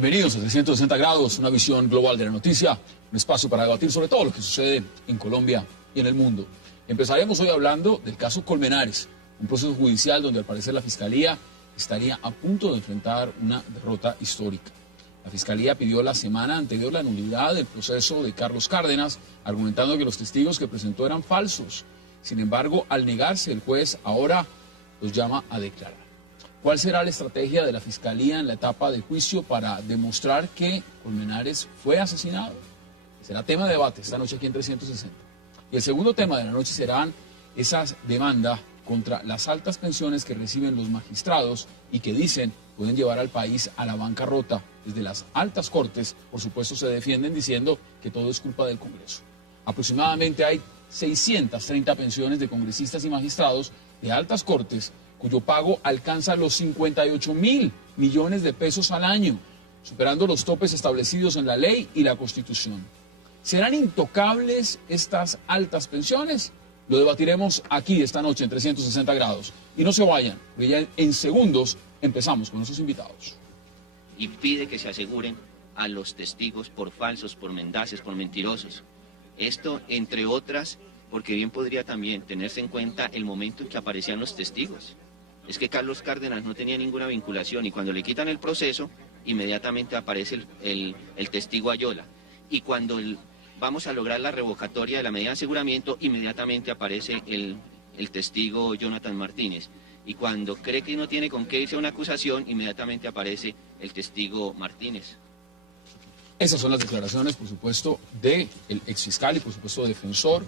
Bienvenidos a 360 grados, una visión global de la noticia, un espacio para debatir sobre todo lo que sucede en Colombia y en el mundo. Empezaremos hoy hablando del caso Colmenares, un proceso judicial donde al parecer la Fiscalía estaría a punto de enfrentar una derrota histórica. La Fiscalía pidió la semana anterior la nulidad del proceso de Carlos Cárdenas, argumentando que los testigos que presentó eran falsos. Sin embargo, al negarse, el juez ahora los llama a declarar. ¿Cuál será la estrategia de la Fiscalía en la etapa de juicio para demostrar que Colmenares fue asesinado? Será tema de debate esta noche aquí en 360. Y el segundo tema de la noche serán esas demandas contra las altas pensiones que reciben los magistrados y que dicen pueden llevar al país a la bancarrota. Desde las altas cortes, por supuesto, se defienden diciendo que todo es culpa del Congreso. Aproximadamente hay 630 pensiones de congresistas y magistrados de altas cortes cuyo pago alcanza los 58.000 millones de pesos al año, superando los topes establecidos en la ley y la Constitución. ¿Serán intocables estas altas pensiones? Lo debatiremos aquí esta noche en 360 grados. Y no se vayan, porque ya en segundos empezamos con nuestros invitados. Y pide que se aseguren a los testigos por falsos, por mendaces, por mentirosos. Esto, entre otras, porque bien podría también tenerse en cuenta el momento en que aparecían los testigos. Es que Carlos Cárdenas no tenía ninguna vinculación y cuando le quitan el proceso, inmediatamente aparece el testigo Ayola. Y cuando vamos a lograr la revocatoria de la medida de aseguramiento, inmediatamente aparece el testigo Jonathan Martínez. Y cuando cree que no tiene con qué irse a una acusación, inmediatamente aparece el testigo Martínez. Esas son las declaraciones, por supuesto, del exfiscal y, por supuesto, defensor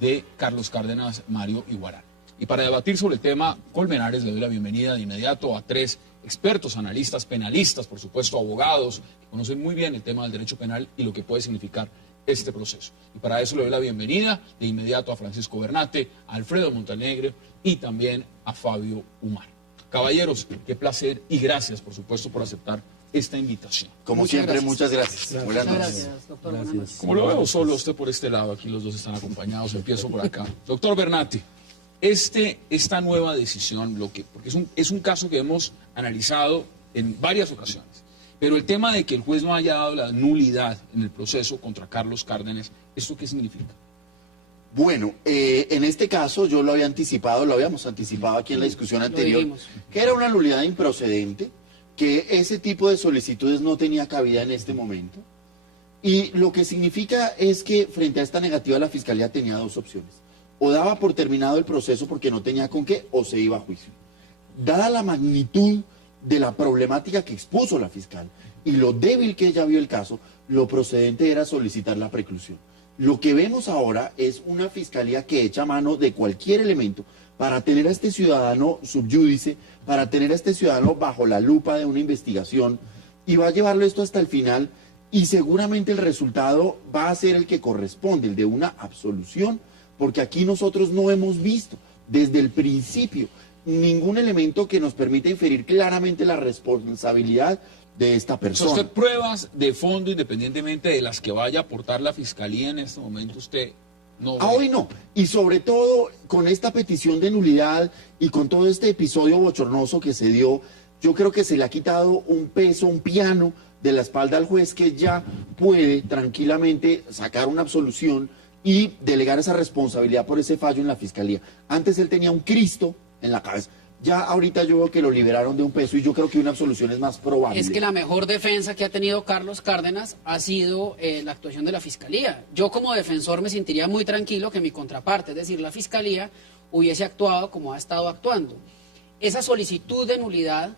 de Carlos Cárdenas, Mario Iguarán. Y para debatir sobre el tema Colmenares, le doy la bienvenida de inmediato a tres expertos, analistas, penalistas, por supuesto, abogados, que conocen muy bien el tema del derecho penal y lo que puede significar este proceso. Y para eso le doy la bienvenida de inmediato a Francisco Bernate, a Alfredo Montenegro y también a Fabio Umar. Caballeros, qué placer y gracias, por supuesto, por aceptar esta invitación. Como siempre, muchas gracias. Buenas noches. Gracias, doctor. Gracias. Como lo veo solo usted por este lado, aquí los dos están acompañados, empiezo por acá. Doctor Bernate, esta nueva decisión, porque es un caso que hemos analizado en varias ocasiones, pero el tema de que el juez no haya dado la nulidad en el proceso contra Carlos Cárdenas, ¿esto qué significa? Bueno, en este caso yo lo habíamos anticipado aquí en la discusión anterior, que era una nulidad improcedente, que ese tipo de solicitudes no tenía cabida en este momento, y lo que significa es que frente a esta negativa la Fiscalía tenía dos opciones: o daba por terminado el proceso porque no tenía con qué, o se iba a juicio. Dada la magnitud de la problemática que expuso la fiscal y lo débil que ella vio el caso, lo procedente era solicitar la preclusión. Lo que vemos ahora es una fiscalía que echa mano de cualquier elemento para tener a este ciudadano subyúdice, para tener a este ciudadano bajo la lupa de una investigación, y va a llevarlo esto hasta el final, y seguramente el resultado va a ser el que corresponde, el de una absolución, porque aquí nosotros no hemos visto desde el principio ningún elemento que nos permita inferir claramente la responsabilidad de esta persona. ¿Usted pruebas de fondo, independientemente de las que vaya a aportar la Fiscalía en este momento, usted no ve? Hoy no, y sobre todo con esta petición de nulidad y con todo este episodio bochornoso que se dio, yo creo que se le ha quitado un peso, un piano de la espalda al juez, que ya puede tranquilamente sacar una absolución y delegar esa responsabilidad por ese fallo en la Fiscalía. Antes él tenía un Cristo en la cabeza. Ya ahorita yo veo que lo liberaron de un peso y yo creo que una absolución es más probable. Es que la mejor defensa que ha tenido Carlos Cárdenas ha sido la actuación de la Fiscalía. Yo como defensor me sentiría muy tranquilo que mi contraparte, es decir, la Fiscalía, hubiese actuado como ha estado actuando. Esa solicitud de nulidad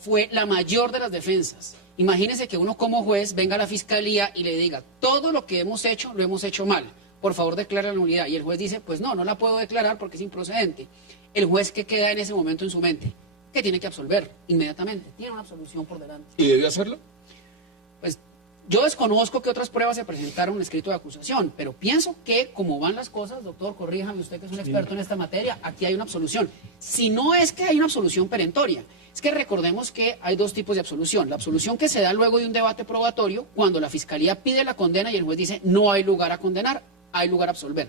fue la mayor de las defensas. Imagínese que uno como juez venga a la Fiscalía y le diga: todo lo que hemos hecho, lo hemos hecho mal, por favor declara la nulidad. Y el juez dice: pues no la puedo declarar porque es improcedente. El juez, ¿qué queda en ese momento en su mente? Que tiene que absolver inmediatamente, tiene una absolución por delante. ¿Y debió hacerlo? Pues yo desconozco que otras pruebas se presentaron en escrito de acusación, pero pienso que como van las cosas, doctor, corríjame usted que es un experto en esta materia, aquí hay una absolución. Si no es que hay una absolución perentoria, es que recordemos que hay dos tipos de absolución. La absolución que se da luego de un debate probatorio, cuando la Fiscalía pide la condena y el juez dice no hay lugar a condenar, hay lugar a absolver.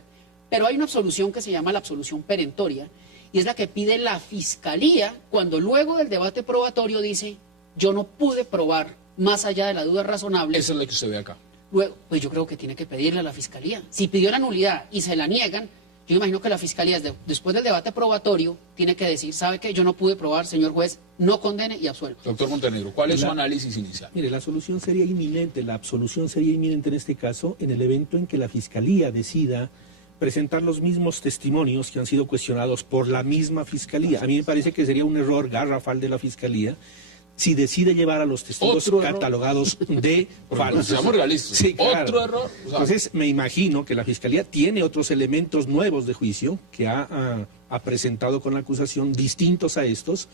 Pero hay una absolución que se llama la absolución perentoria, y es la que pide la Fiscalía cuando luego del debate probatorio dice: yo no pude probar más allá de la duda razonable. Esa es la que usted ve acá. Luego, pues yo creo que tiene que pedirle a la Fiscalía. Si pidió la nulidad y se la niegan, yo imagino que la Fiscalía, después del debate probatorio, tiene que decir, ¿sabe qué? Yo no pude probar, señor juez, no condene y absuelva. Doctor Montenegro, ¿cuál es su análisis inicial? Mire, la solución sería inminente, la absolución sería inminente en este caso, en el evento en que la Fiscalía decida presentar los mismos testimonios que han sido cuestionados por la misma Fiscalía. A mí me parece que sería un error garrafal de la Fiscalía si decide llevar a los testigos catalogados de falsos. Seamos realistas. Sí, claro. Otro error. O sea, entonces, me imagino que la Fiscalía tiene otros elementos nuevos de juicio que ha presentado con la acusación, distintos a estos,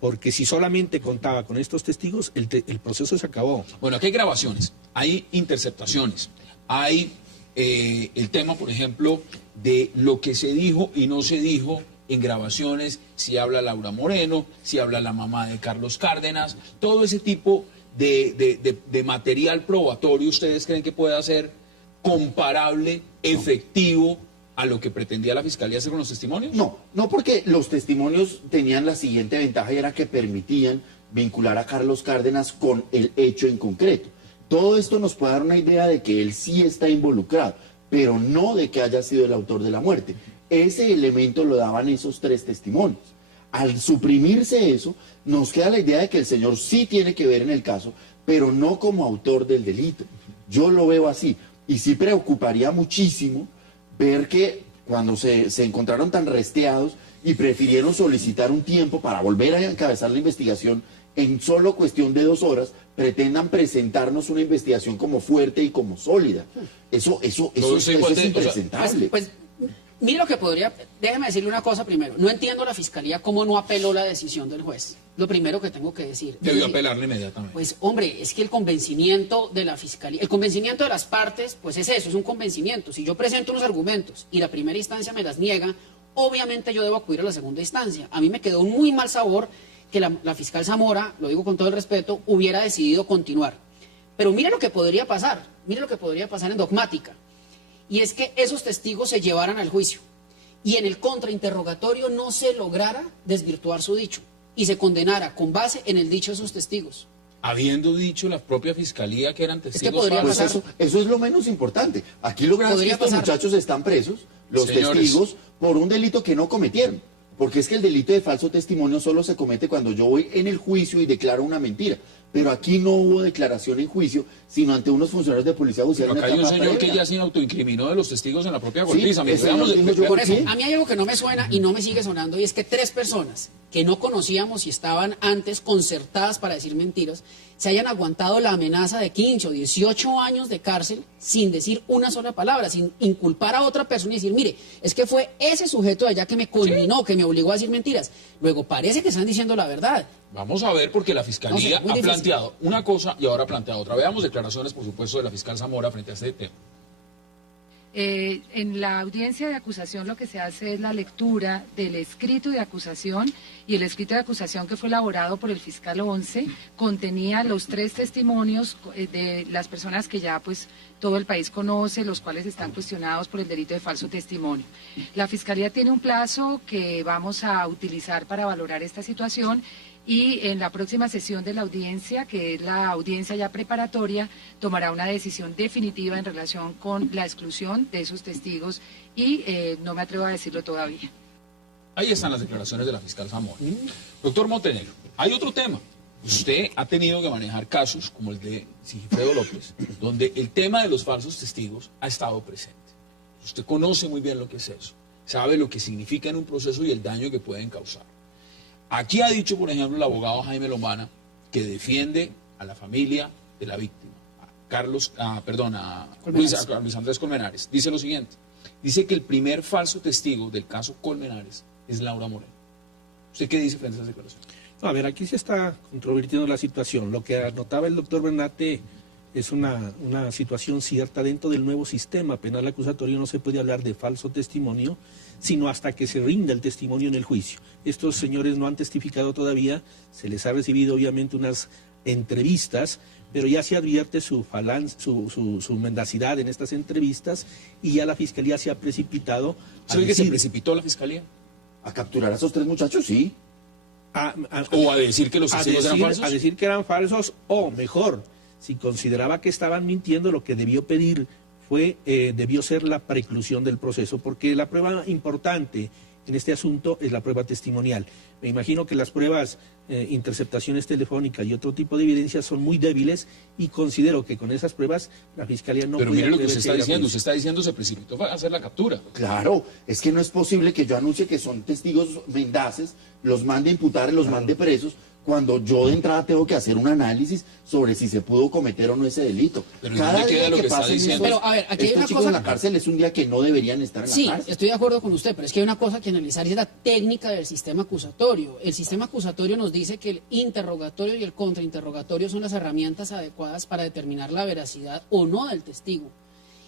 porque si solamente contaba con estos testigos, el proceso se acabó. Bueno, aquí hay grabaciones, hay interceptaciones, hay el tema, por ejemplo, de lo que se dijo y no se dijo en grabaciones, si habla Laura Moreno, si habla la mamá de Carlos Cárdenas, todo ese tipo de material probatorio, ¿ustedes creen que pueda ser comparable, efectivo, a lo que pretendía la Fiscalía hacer con los testimonios? No, porque los testimonios tenían la siguiente ventaja y era que permitían vincular a Carlos Cárdenas con el hecho en concreto. Todo esto nos puede dar una idea de que él sí está involucrado, pero no de que haya sido el autor de la muerte. Ese elemento lo daban esos 3 testimonios. Al suprimirse eso, nos queda la idea de que el señor sí tiene que ver en el caso, pero no como autor del delito. Yo lo veo así. Y sí preocuparía muchísimo ver que cuando se encontraron tan resteados y prefirieron solicitar un tiempo para volver a encabezar la investigación en solo cuestión de 2 horas, pretendan presentarnos una investigación como fuerte y como sólida. Eso es impresentable. Pues, mire lo que podría... Déjeme decirle una cosa primero. No entiendo la Fiscalía cómo no apeló la decisión del juez. Lo primero que tengo que decir. Debió apelarle inmediatamente. Pues, hombre, es que el convencimiento de la Fiscalía, el convencimiento de las partes, pues es eso, es un convencimiento. Si yo presento unos argumentos y la primera instancia me las niega, obviamente yo debo acudir a la segunda instancia. A mí me quedó un muy mal sabor que la fiscal Zamora, lo digo con todo el respeto, hubiera decidido continuar. Pero mire lo que podría pasar en dogmática. Y es que esos testigos se llevaran al juicio y en el contrainterrogatorio no se lograra desvirtuar su dicho y se condenara con base en el dicho de esos testigos. Habiendo dicho la propia Fiscalía que eran testigos pues eso es lo menos importante. Aquí lo grave es que estos muchachos están presos, los testigos, por un delito que no cometieron. Porque es que el delito de falso testimonio solo se comete cuando yo voy en el juicio y declaro una mentira. Pero aquí no hubo declaración en juicio, sino ante unos funcionarios de policía judicial. Pero acá hay un señor que ya se autoincriminó de los testigos en la propia golpiza. Sí, a mí hay algo que no me suena y no me sigue sonando, y es que 3 personas que no conocíamos y estaban antes concertadas para decir mentiras, se hayan aguantado la amenaza de 15 o 18 años de cárcel sin decir una sola palabra, sin inculpar a otra persona y decir, mire, es que fue ese sujeto de allá que me conminó, que me obligó a decir mentiras. Luego parece que están diciendo la verdad. Vamos a ver, porque la Fiscalía ha planteado una cosa y ahora plantea otra. Veamos declaraciones, por supuesto, de la fiscal Zamora frente a este tema. En la audiencia de acusación lo que se hace es la lectura del escrito de acusación, y el escrito de acusación que fue elaborado por el fiscal 11 contenía los 3 testimonios de las personas que ya pues todo el país conoce, los cuales están cuestionados por el delito de falso testimonio. La Fiscalía tiene un plazo que vamos a utilizar para valorar esta situación, y en la próxima sesión de la audiencia, que es la audiencia ya preparatoria, tomará una decisión definitiva en relación con la exclusión de esos testigos y no me atrevo a decirlo todavía. Ahí están las declaraciones de la fiscal Zamora. Doctor Montenegro, hay otro tema. Usted ha tenido que manejar casos como el de Sigifredo López, donde el tema de los falsos testigos ha estado presente. Usted conoce muy bien lo que es eso, sabe lo que significa en un proceso y el daño que pueden causar. Aquí ha dicho, por ejemplo, el abogado Jaime Lombana, que defiende a la familia de la víctima, a Luis Andrés Colmenares. Dice lo siguiente, dice que el primer falso testigo del caso Colmenares es Laura Moreno. ¿Usted qué dice frente a esa declaración? No, a ver, aquí se está controvirtiendo la situación. Lo que anotaba el doctor Bernate es una situación cierta. Dentro del nuevo sistema penal acusatorio no se puede hablar de falso testimonio, sino hasta que se rinda el testimonio en el juicio. Estos señores no han testificado todavía, se les ha recibido obviamente unas entrevistas, pero ya se advierte su mendacidad en estas entrevistas y ya la Fiscalía se ha precipitado. ¿Sabe que se precipitó la Fiscalía? ¿A capturar a esos 3 muchachos? Sí. O a decir que los testigos eran falsos. A decir que eran falsos, o mejor, Si consideraba que estaban mintiendo, lo que debió pedir debió ser la preclusión del proceso, porque la prueba importante en este asunto es la prueba testimonial. Me imagino que las pruebas, interceptaciones telefónicas y otro tipo de evidencias son muy débiles y considero que con esas pruebas la Fiscalía no Pero puede mire lo que atreverse usted está a ir a diciendo, juicio. usted está diciendo se precipitó para hacer la captura. Claro, es que no es posible que yo anuncie que son testigos mendaces, los mande a imputar, los mande presos, cuando yo de entrada tengo que hacer un análisis sobre si se pudo cometer o no ese delito. Pero Cada ¿dónde queda día lo que que está pasen diciendo? estos, Pero, a ver, aquí hay estos una chicos cosa en la que- cárcel es un día que no deberían estar en Sí, la cárcel. estoy de acuerdo con usted, pero es que hay una cosa que analizar y es la técnica del sistema acusatorio. El sistema acusatorio nos dice que el interrogatorio y el contrainterrogatorio son las herramientas adecuadas para determinar la veracidad o no del testigo.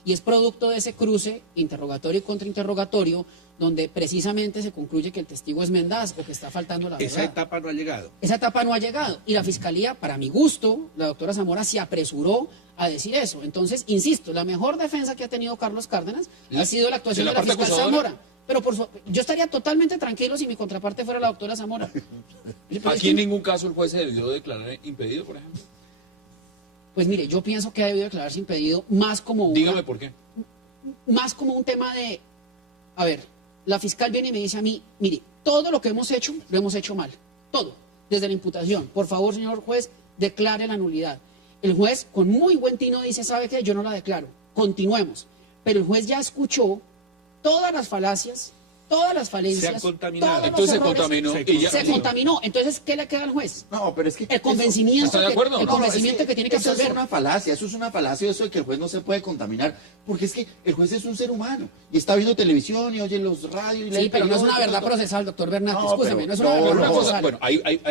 Y es producto de ese cruce interrogatorio y contrainterrogatorio donde precisamente se concluye que el testigo es mendaz o que está faltando la verdad. Esa etapa no ha llegado. Esa etapa no ha llegado y la Fiscalía, para mi gusto, la doctora Zamora se apresuró a decir eso. Entonces, insisto, la mejor defensa que ha tenido Carlos Cárdenas ha sido la actuación ¿de de la la parte fiscal acusadora? Zamora. Pero yo estaría totalmente tranquilo si mi contraparte fuera la doctora Zamora. Pero es Aquí en que- ningún caso el juez se debió declarar impedido, por ejemplo. Pues mire, yo pienso que ha debido declararse impedido más como Dígame por qué. más como un tema de, a ver, la fiscal viene y me dice a mí, mire, todo lo que hemos hecho, lo hemos hecho mal, todo, desde la imputación. Por favor, señor juez, declare la nulidad. El juez, con muy buen tino, dice, ¿sabe qué? Yo no la declaro, continuemos. Pero el juez ya escuchó todas las falacias, todas las falencias, Se ha contaminado. todos los Entonces se errores. contaminó Se y ya. Se contaminó. Entonces, ¿qué le queda al juez? No, pero es que... El convencimiento, ¿Está de acuerdo? el No, convencimiento que tiene que eso absolver. es una falacia, eso es una falacia, eso de que el juez no se puede contaminar, porque es que el juez es un ser humano y está viendo televisión y oye los radios y lee Sí, el pero no es una periódico, verdad todo. procesal, doctor Bernat, No, escúcheme, pero- no es una no, verdad Pero una cosa, procesal.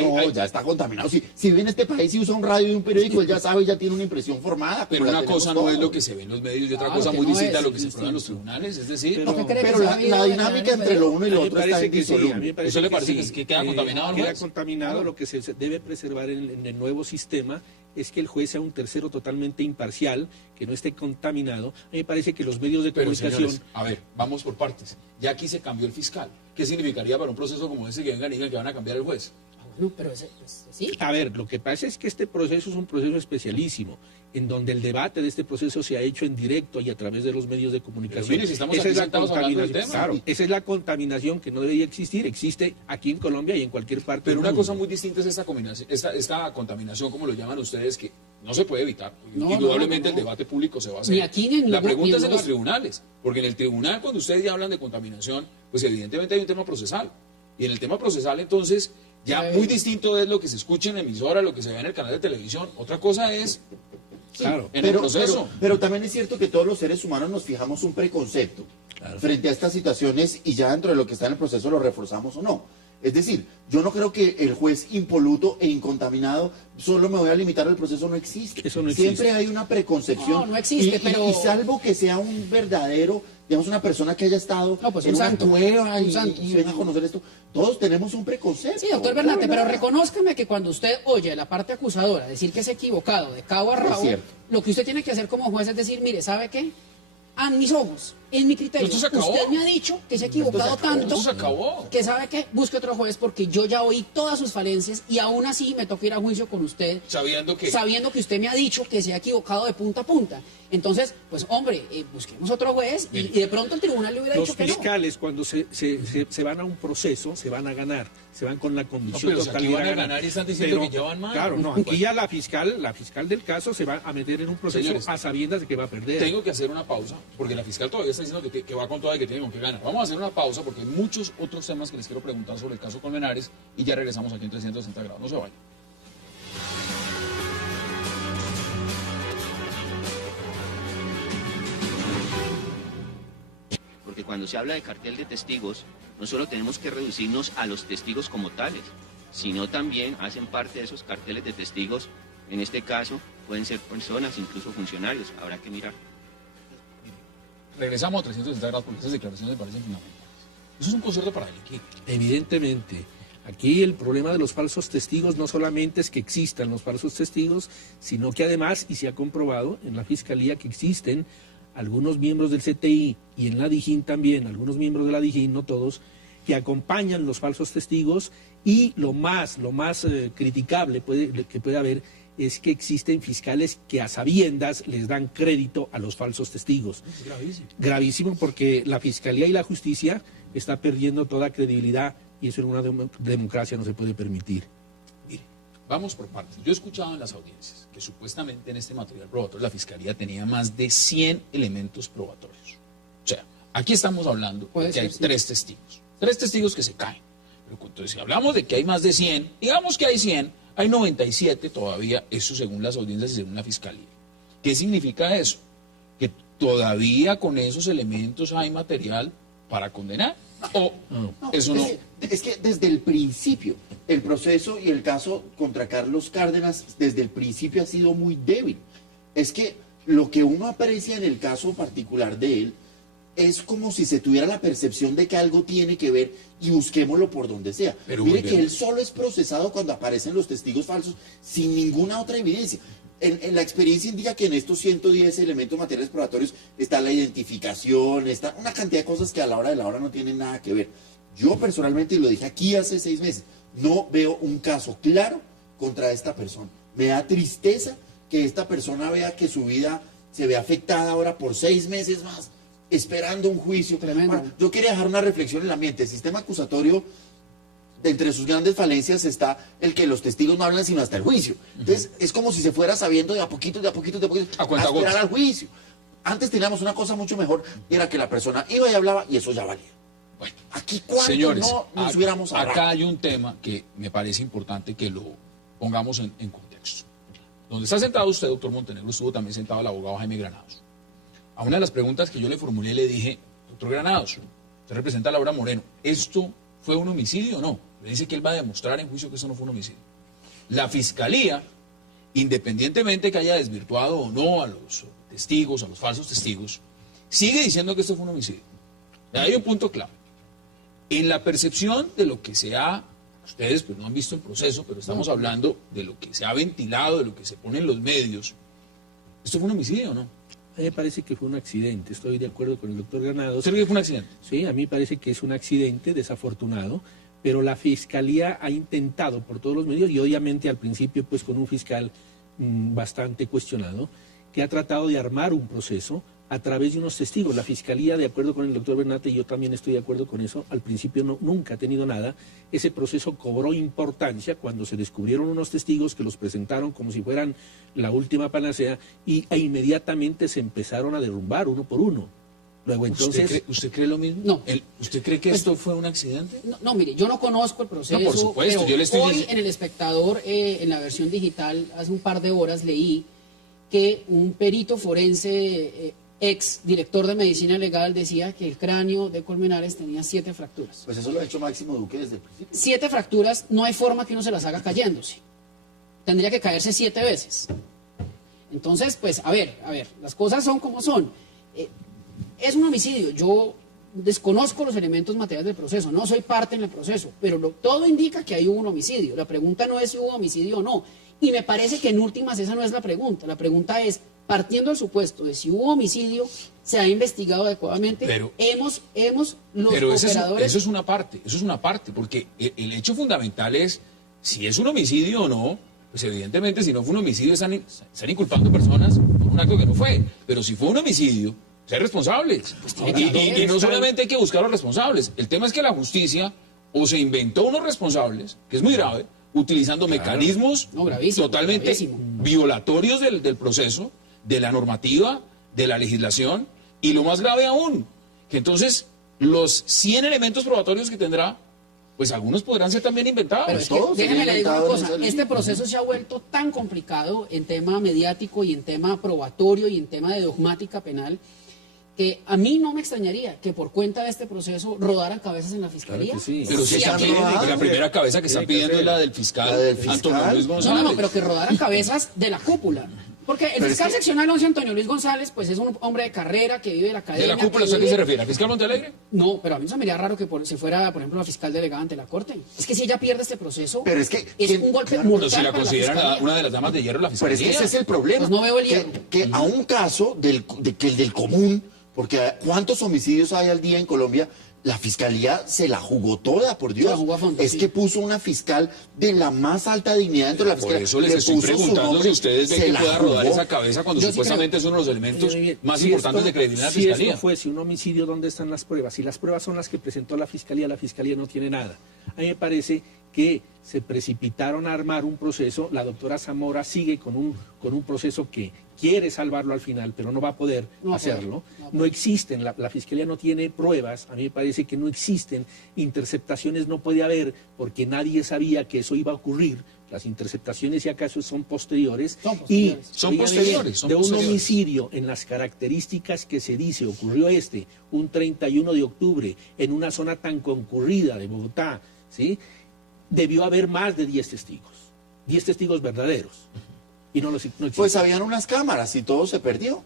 bueno, No, ya está contaminado. Si vive en este país y usa un radio y un periódico, él ya sabe, ya tiene una impresión formada. Pero como la una cosa tenemos no es todos. lo que se ve en los medios y otra Claro cosa que muy no distinta a es lo que se distinto. prueba en los tribunales. Es decir, Pero- ¿No cree que Pero se la ha habido dinámica declaraciones entre lo uno y A lo mí me otro está parece en que sí, disoluble. a mí me parece ¿Eso le que parece sí. que queda contaminado el Queda juez? contaminado. Lo que se debe preservar en el nuevo sistema es que el juez sea un tercero totalmente imparcial, que no esté contaminado. A mí me parece que los medios de pero comunicación... señores, a ver, vamos por partes. Ya aquí se cambió el fiscal. ¿Qué significaría para un proceso como ese que vengan y digan que van a cambiar el juez? Bueno, pero pues, sí. A ver, lo que pasa es que este proceso es un proceso especialísimo, en donde el debate de este proceso se ha hecho en directo y a través de los medios de comunicación. Pero mire, si estamos Esa aquí es la sentados hablando del contaminación. tema. Claro, esa es la contaminación que no debería existir. Existe aquí en Colombia y en cualquier parte Pero del una mundo. cosa muy distinta es esta combinación, esta contaminación, como lo llaman ustedes, que no se puede evitar. No, Indudablemente no, no. el debate público se va a hacer. Ni aquí ni en La ningún- pregunta ni en es en los lugar. tribunales, porque en el tribunal cuando ustedes ya hablan de contaminación, pues evidentemente hay un tema procesal. Y en el tema procesal entonces ya muy distinto es lo que se escucha en la emisora, lo que se ve en el canal de televisión. Otra cosa es Claro. en el proceso. Pero también es cierto que todos los seres humanos nos fijamos un preconcepto frente a estas situaciones y ya dentro de lo que está en el proceso lo reforzamos o no. Es decir, yo no creo que el juez impoluto e incontaminado solo me voy a limitar al proceso, no existe. Eso no Siempre existe. hay una preconcepción. No, no existe, pero- y salvo que sea un verdadero, digamos, una persona que haya estado No, pues en un una santo, cueva un y, santo, y sí, venga a no. conocer esto, todos tenemos un preconcepto. Sí, doctor de Bernate, pero verdad. reconózcame que cuando usted oye a la parte acusadora decir que es equivocado de cabo a rabo, cierto. lo que usted tiene que hacer como juez es decir, mire, ¿sabe qué? A mis ojos, en mi criterio, Esto se acabó. usted me ha dicho que se ha equivocado tanto Esto se acabó. que sabe que busque otro juez porque yo ya oí todas sus falencias y aún así me toca ir a juicio con usted Sabiendo que sabiendo que usted me ha dicho que se ha equivocado de punta a punta. Entonces, pues hombre, busquemos otro juez y de pronto el tribunal le hubiera Los dicho que no. fiscales, cuando se van a un proceso, se van a ganar, se van con la convicción No, pero si total aquí de ir van a ganar. ganar y están diciendo que ya van mal. Claro, no, aquí ya la fiscal del caso se va a meter en un proceso Señores, a sabiendas de que va a perder. tengo que hacer una pausa, porque la fiscal todavía está diciendo que va con toda y que tenemos que ganar. Vamos a hacer una pausa porque hay muchos otros temas que les quiero preguntar sobre el caso Colmenares y ya regresamos aquí en 360 grados. No se vayan. Porque cuando se habla de cartel de testigos, no solo tenemos que reducirnos a los testigos como tales, sino también hacen parte de esos carteles de testigos, en este caso pueden ser personas, incluso funcionarios, habrá que mirar. Regresamos a 360 grados porque esas declaraciones me parecen fundamentales. Eso es un concierto para el equipo. Evidentemente, aquí el problema de los falsos testigos no solamente es que existan los falsos testigos, sino que además, y se ha comprobado en la Fiscalía, que existen algunos miembros del CTI y en la DIJÍN también, algunos miembros de la DIJÍN, no todos, que acompañan los falsos testigos y lo más criticable que puede haber es que existen fiscales que a sabiendas les dan crédito a los falsos testigos. Es gravísimo. Gravísimo, porque la Fiscalía y la Justicia está perdiendo toda credibilidad y eso en una democracia no se puede permitir. Mire, vamos por partes. Yo he escuchado en las audiencias que supuestamente en este material probatorio la Fiscalía tenía más de 100 elementos probatorios. O sea, aquí estamos hablando de que hay 3 testigos. 3 testigos que se caen. Pero entonces, si hablamos de que hay más de 100, digamos que hay 100, hay 97 todavía, eso según las audiencias y según la Fiscalía. ¿Qué significa eso? Que todavía con esos elementos hay material para condenar. ¿O eso no? Es que desde el principio, el proceso y el caso contra Carlos Cárdenas, desde el principio ha sido muy débil. Es que lo que uno aprecia en el caso particular de él, es como si se tuviera la percepción de que algo tiene que ver y busquémoslo por donde sea. Pero mire volvemos. que él solo es procesado cuando aparecen los testigos falsos sin ninguna otra evidencia. En la experiencia indica que en estos 110 elementos materiales probatorios está la identificación, está una cantidad de cosas que a la hora de la hora no tienen nada que ver. Yo personalmente, y lo dije aquí hace 6 meses, no veo un caso claro contra esta persona. Me da tristeza que esta persona vea que su vida se ve afectada ahora por 6 meses más, esperando un juicio. Tremendo. Ahora, yo quería dejar una reflexión en el ambiente. El sistema acusatorio, de entre sus grandes falencias está el que los testigos no hablan sino hasta el juicio. Entonces, es como si se fuera sabiendo de a poquito, A a cuenta esperar gotas. al juicio. Antes teníamos una cosa mucho mejor, y era que la persona iba y hablaba y eso ya valía. Bueno, Aquí cuánto señores, no nos hubiéramos hablado. acá hay un tema que me parece importante que lo pongamos en contexto. Donde está sentado usted, doctor Montenegro, estuvo también sentado el abogado Jaime Granados. A una de las preguntas que yo le formulé le dije, doctor Granados, usted representa a Laura Moreno, ¿esto fue un homicidio o no? Le dice que él va a demostrar en juicio que eso no fue un homicidio. La Fiscalía, independientemente que haya desvirtuado o no a los testigos, a los falsos testigos, sigue diciendo que esto fue un homicidio. Hay un punto clave. En la percepción de lo que se ha, ustedes pues no han visto el proceso, pero estamos hablando de lo que se ha ventilado, de lo que se pone en los medios, ¿esto fue un homicidio o no? A mí me parece que fue un accidente, estoy de acuerdo con el doctor Granados. ¿Usted cree que fue un accidente? Sí, a mí me parece que es un accidente desafortunado, pero la Fiscalía ha intentado por todos los medios, y obviamente al principio pues con un fiscal bastante cuestionado, que ha tratado de armar un proceso a través de unos testigos. La Fiscalía, de acuerdo con el doctor Bernate, y yo también estoy de acuerdo con eso, al principio nunca ha tenido nada. Ese proceso cobró importancia cuando se descubrieron unos testigos que los presentaron como si fueran la última panacea e inmediatamente se empezaron a derrumbar uno por uno. Luego entonces... ¿Usted cree lo mismo? No. ¿Usted cree que esto fue un accidente? No, mire, yo no conozco el proceso, No, por supuesto, pero yo le estoy hoy diciendo- en El Espectador, en la versión digital, hace un par de horas leí que un perito forense, ex director de medicina legal, decía que el cráneo de Colmenares tenía 7 fracturas. Pues eso lo ha hecho Máximo Duque desde el principio. 7 fracturas, no hay forma que uno se las haga cayéndose. Tendría que caerse 7 veces. Entonces, pues, a ver, las cosas son como son. Es un homicidio. Yo desconozco los elementos materiales del proceso, no soy parte en el proceso, pero todo indica que hay un homicidio. La pregunta no es si hubo homicidio o no. Y me parece que en últimas esa no es la pregunta. La pregunta es, partiendo del supuesto de si hubo homicidio, se ha investigado adecuadamente, Pero- los Pero operadores... eso es una parte, porque el hecho fundamental es si es un homicidio o no. Pues evidentemente si no fue un homicidio están inculpando personas por un acto que no fue, pero si fue un homicidio, ser responsables. Y no solamente hay que buscar a los responsables, el tema es que la justicia o se inventó unos responsables, que es muy grave, utilizando mecanismos No, gravísimo, totalmente gravísimo. violatorios del proceso, de la normativa, de la legislación, y lo más grave aún, que entonces los 100 elementos probatorios que tendrá, pues algunos podrán ser también inventados. Pero es que, todos se déjeme habían le digo una inventado en cosa, esa línea. este proceso se ha vuelto tan complicado en tema mediático y en tema probatorio y en tema de dogmática penal, que a mí no me extrañaría que por cuenta de este proceso rodaran cabezas en la fiscalía. Claro que sí. Pero si Sí, está han bien, robado. la primera cabeza que están pidiendo es la del fiscal, La del fiscal. Antonio Luis No, González. pero que rodaran cabezas de la cúpula. Porque el Pero es fiscal que- seccional 11, Antonio Luis González, pues es un hombre de carrera que vive de la ¿De academia. la cúpula que usted a qué vive- se refiere? ¿A fiscal Montalegre? No, pero a mí se me haría raro que se fuera, por ejemplo, la fiscal delegada ante la Corte. Es que si ella pierde este proceso, Pero es que, es ¿quién- un golpe claro, mortal Pero si la para consideran fiscalía. una de las damas de hierro la Pero fiscalía. es que ese es el problema. Pues no veo el hierro. que a un caso de que el del común, porque ¿cuántos homicidios hay al día en Colombia? La fiscalía se la jugó toda, por Dios. Se la jugó a fondo, es sí. que puso una fiscal de la más alta dignidad dentro de la Por fiscalía. eso les Le estoy puso su preguntando nombre, si ustedes ven se que la pueda rodar jugó. esa cabeza cuando Yo sí supuestamente es uno de los elementos más Si importantes esto- de credibilidad de la si fiscalía. esto fuese un homicidio, ¿dónde están las pruebas? Si las pruebas son las que presentó la fiscalía no tiene nada. A mí me parece que se precipitaron a armar un proceso. La doctora Zamora sigue con un proceso que quiere salvarlo al final, pero no va a poder No va a poder, hacerlo. no va a poder. No existen, la fiscalía no tiene pruebas. A mí me parece que no existen interceptaciones, no puede haber, porque nadie sabía que eso iba a ocurrir. Las interceptaciones, si acaso, son posteriores. Son posteriores. Son oígame bien, posteriores, son de un posteriores. homicidio en las características que se dice ocurrió un 31 de octubre en una zona tan concurrida de Bogotá, ¿sí? Debió haber más de 10 testigos verdaderos. Y no existen. Pues habían unas cámaras y todo se perdió.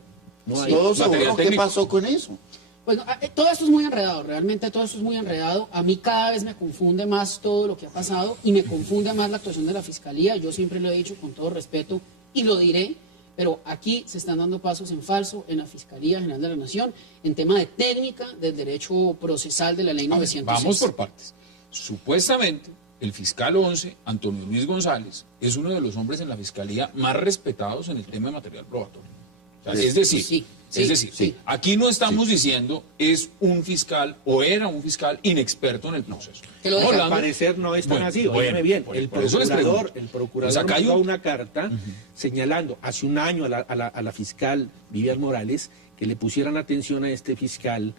No hay Todo se material borró. ¿Qué técnico. pasó con eso? Bueno, todo esto es muy enredado, realmente todo esto es muy enredado. A mí cada vez me confunde más todo lo que ha pasado y me confunde más la actuación de la Fiscalía. Yo siempre lo he dicho con todo respeto y lo diré, pero aquí se están dando pasos en falso en la Fiscalía General de la Nación en tema de técnica del derecho procesal de la Ley A ver, 906. vamos por partes. Supuestamente, el fiscal 11, Antonio Luis González, es uno de los hombres en la Fiscalía más respetados en el tema de material probatorio. O sea, es decir, Sí, es decir, sí. aquí no estamos diciendo es un fiscal o era un fiscal inexperto en el proceso. Que lo Estamos deja Al hablando- parecer no es tan Bueno, así. bueno, Óyeme bien, por eso les pregunto. el procurador Pues acá hay mandó un- una carta señalando hace un año a la fiscal Vivian Morales que le pusieran atención a este fiscal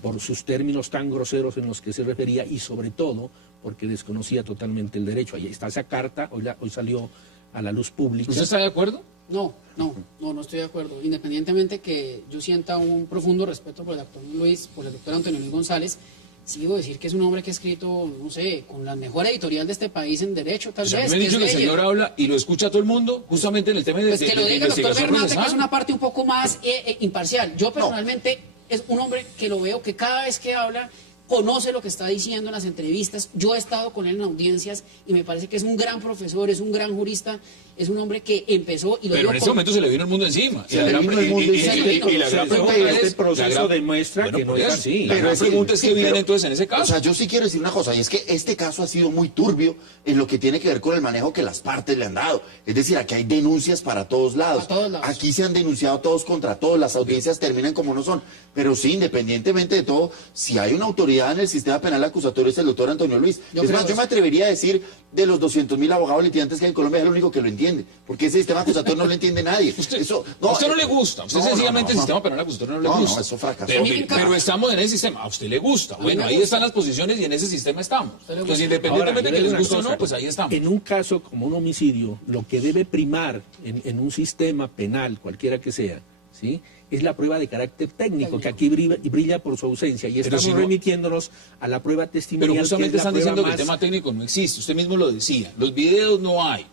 por sus términos tan groseros en los que se refería y sobre todo porque desconocía totalmente el derecho. Ahí está esa carta, hoy salió a la luz pública. ¿Usted está de acuerdo? No estoy de acuerdo. Independientemente que yo sienta un profundo respeto por el doctor Antonio Luis González, sí debo decir que es un hombre que ha escrito, no sé, con la mejor editorial de este país en Derecho, tal Pues a mí vez. me han que es dicho que el leyes. señor habla y lo escucha todo el mundo, justamente en el tema de, Pues que lo de diga el doctor investigación Bernate, que es procesal. una parte un poco más imparcial. Yo personalmente es un hombre que lo veo que cada vez que habla conoce lo que está diciendo en las entrevistas. Yo he estado con él en audiencias y me parece que es un gran profesor, es un gran jurista, es un hombre que empezó y lo Pero digo en este con- momento se le vino el mundo encima. Se le vino el mundo encima. y la gran pregunta Este es... proceso la gran- demuestra Bueno, que no por es eso, así. La Pero gran es que- pregunta es que sí, viene pero- entonces en ese caso. O sea, yo sí quiero decir una cosa, y es que este caso ha sido muy turbio en lo que tiene que ver con el manejo que las partes le han dado. Es decir, aquí hay denuncias para todos lados. A todos lados. Aquí se han denunciado todos contra todos, las audiencias terminan como no son. Pero sí, independientemente de todo, si hay una autoridad en el sistema penal acusatorio es el doctor Antonio Luis. Yo Es creo más, que yo me sí. atrevería a decir, de los 200.000 abogados litigantes que hay en Colombia, es el único que lo entiende. Porque ese sistema acusatorio no lo entiende nadie. A usted no le gusta, a usted sencillamente el sistema penal acusatorio no le No, gusta. no, eso fracasó. Pero, A mí me mire, encanta. pero estamos en ese sistema, a usted le gusta. mí Bueno, me ahí gusta. están las posiciones y en ese sistema estamos. usted le Entonces, gusta. independientemente Ahora, de que yo le les digo una guste o cosa, no, pues ahí estamos. En un caso como un homicidio, lo que debe primar en un sistema penal, cualquiera que sea, ¿sí?, es la prueba de carácter técnico, que aquí brilla por su ausencia. Y Pero estamos si no- remitiéndonos a la prueba testimonial. Pero justamente que es la están prueba diciendo que el más- tema técnico no existe. Usted mismo lo decía. Los videos no hay.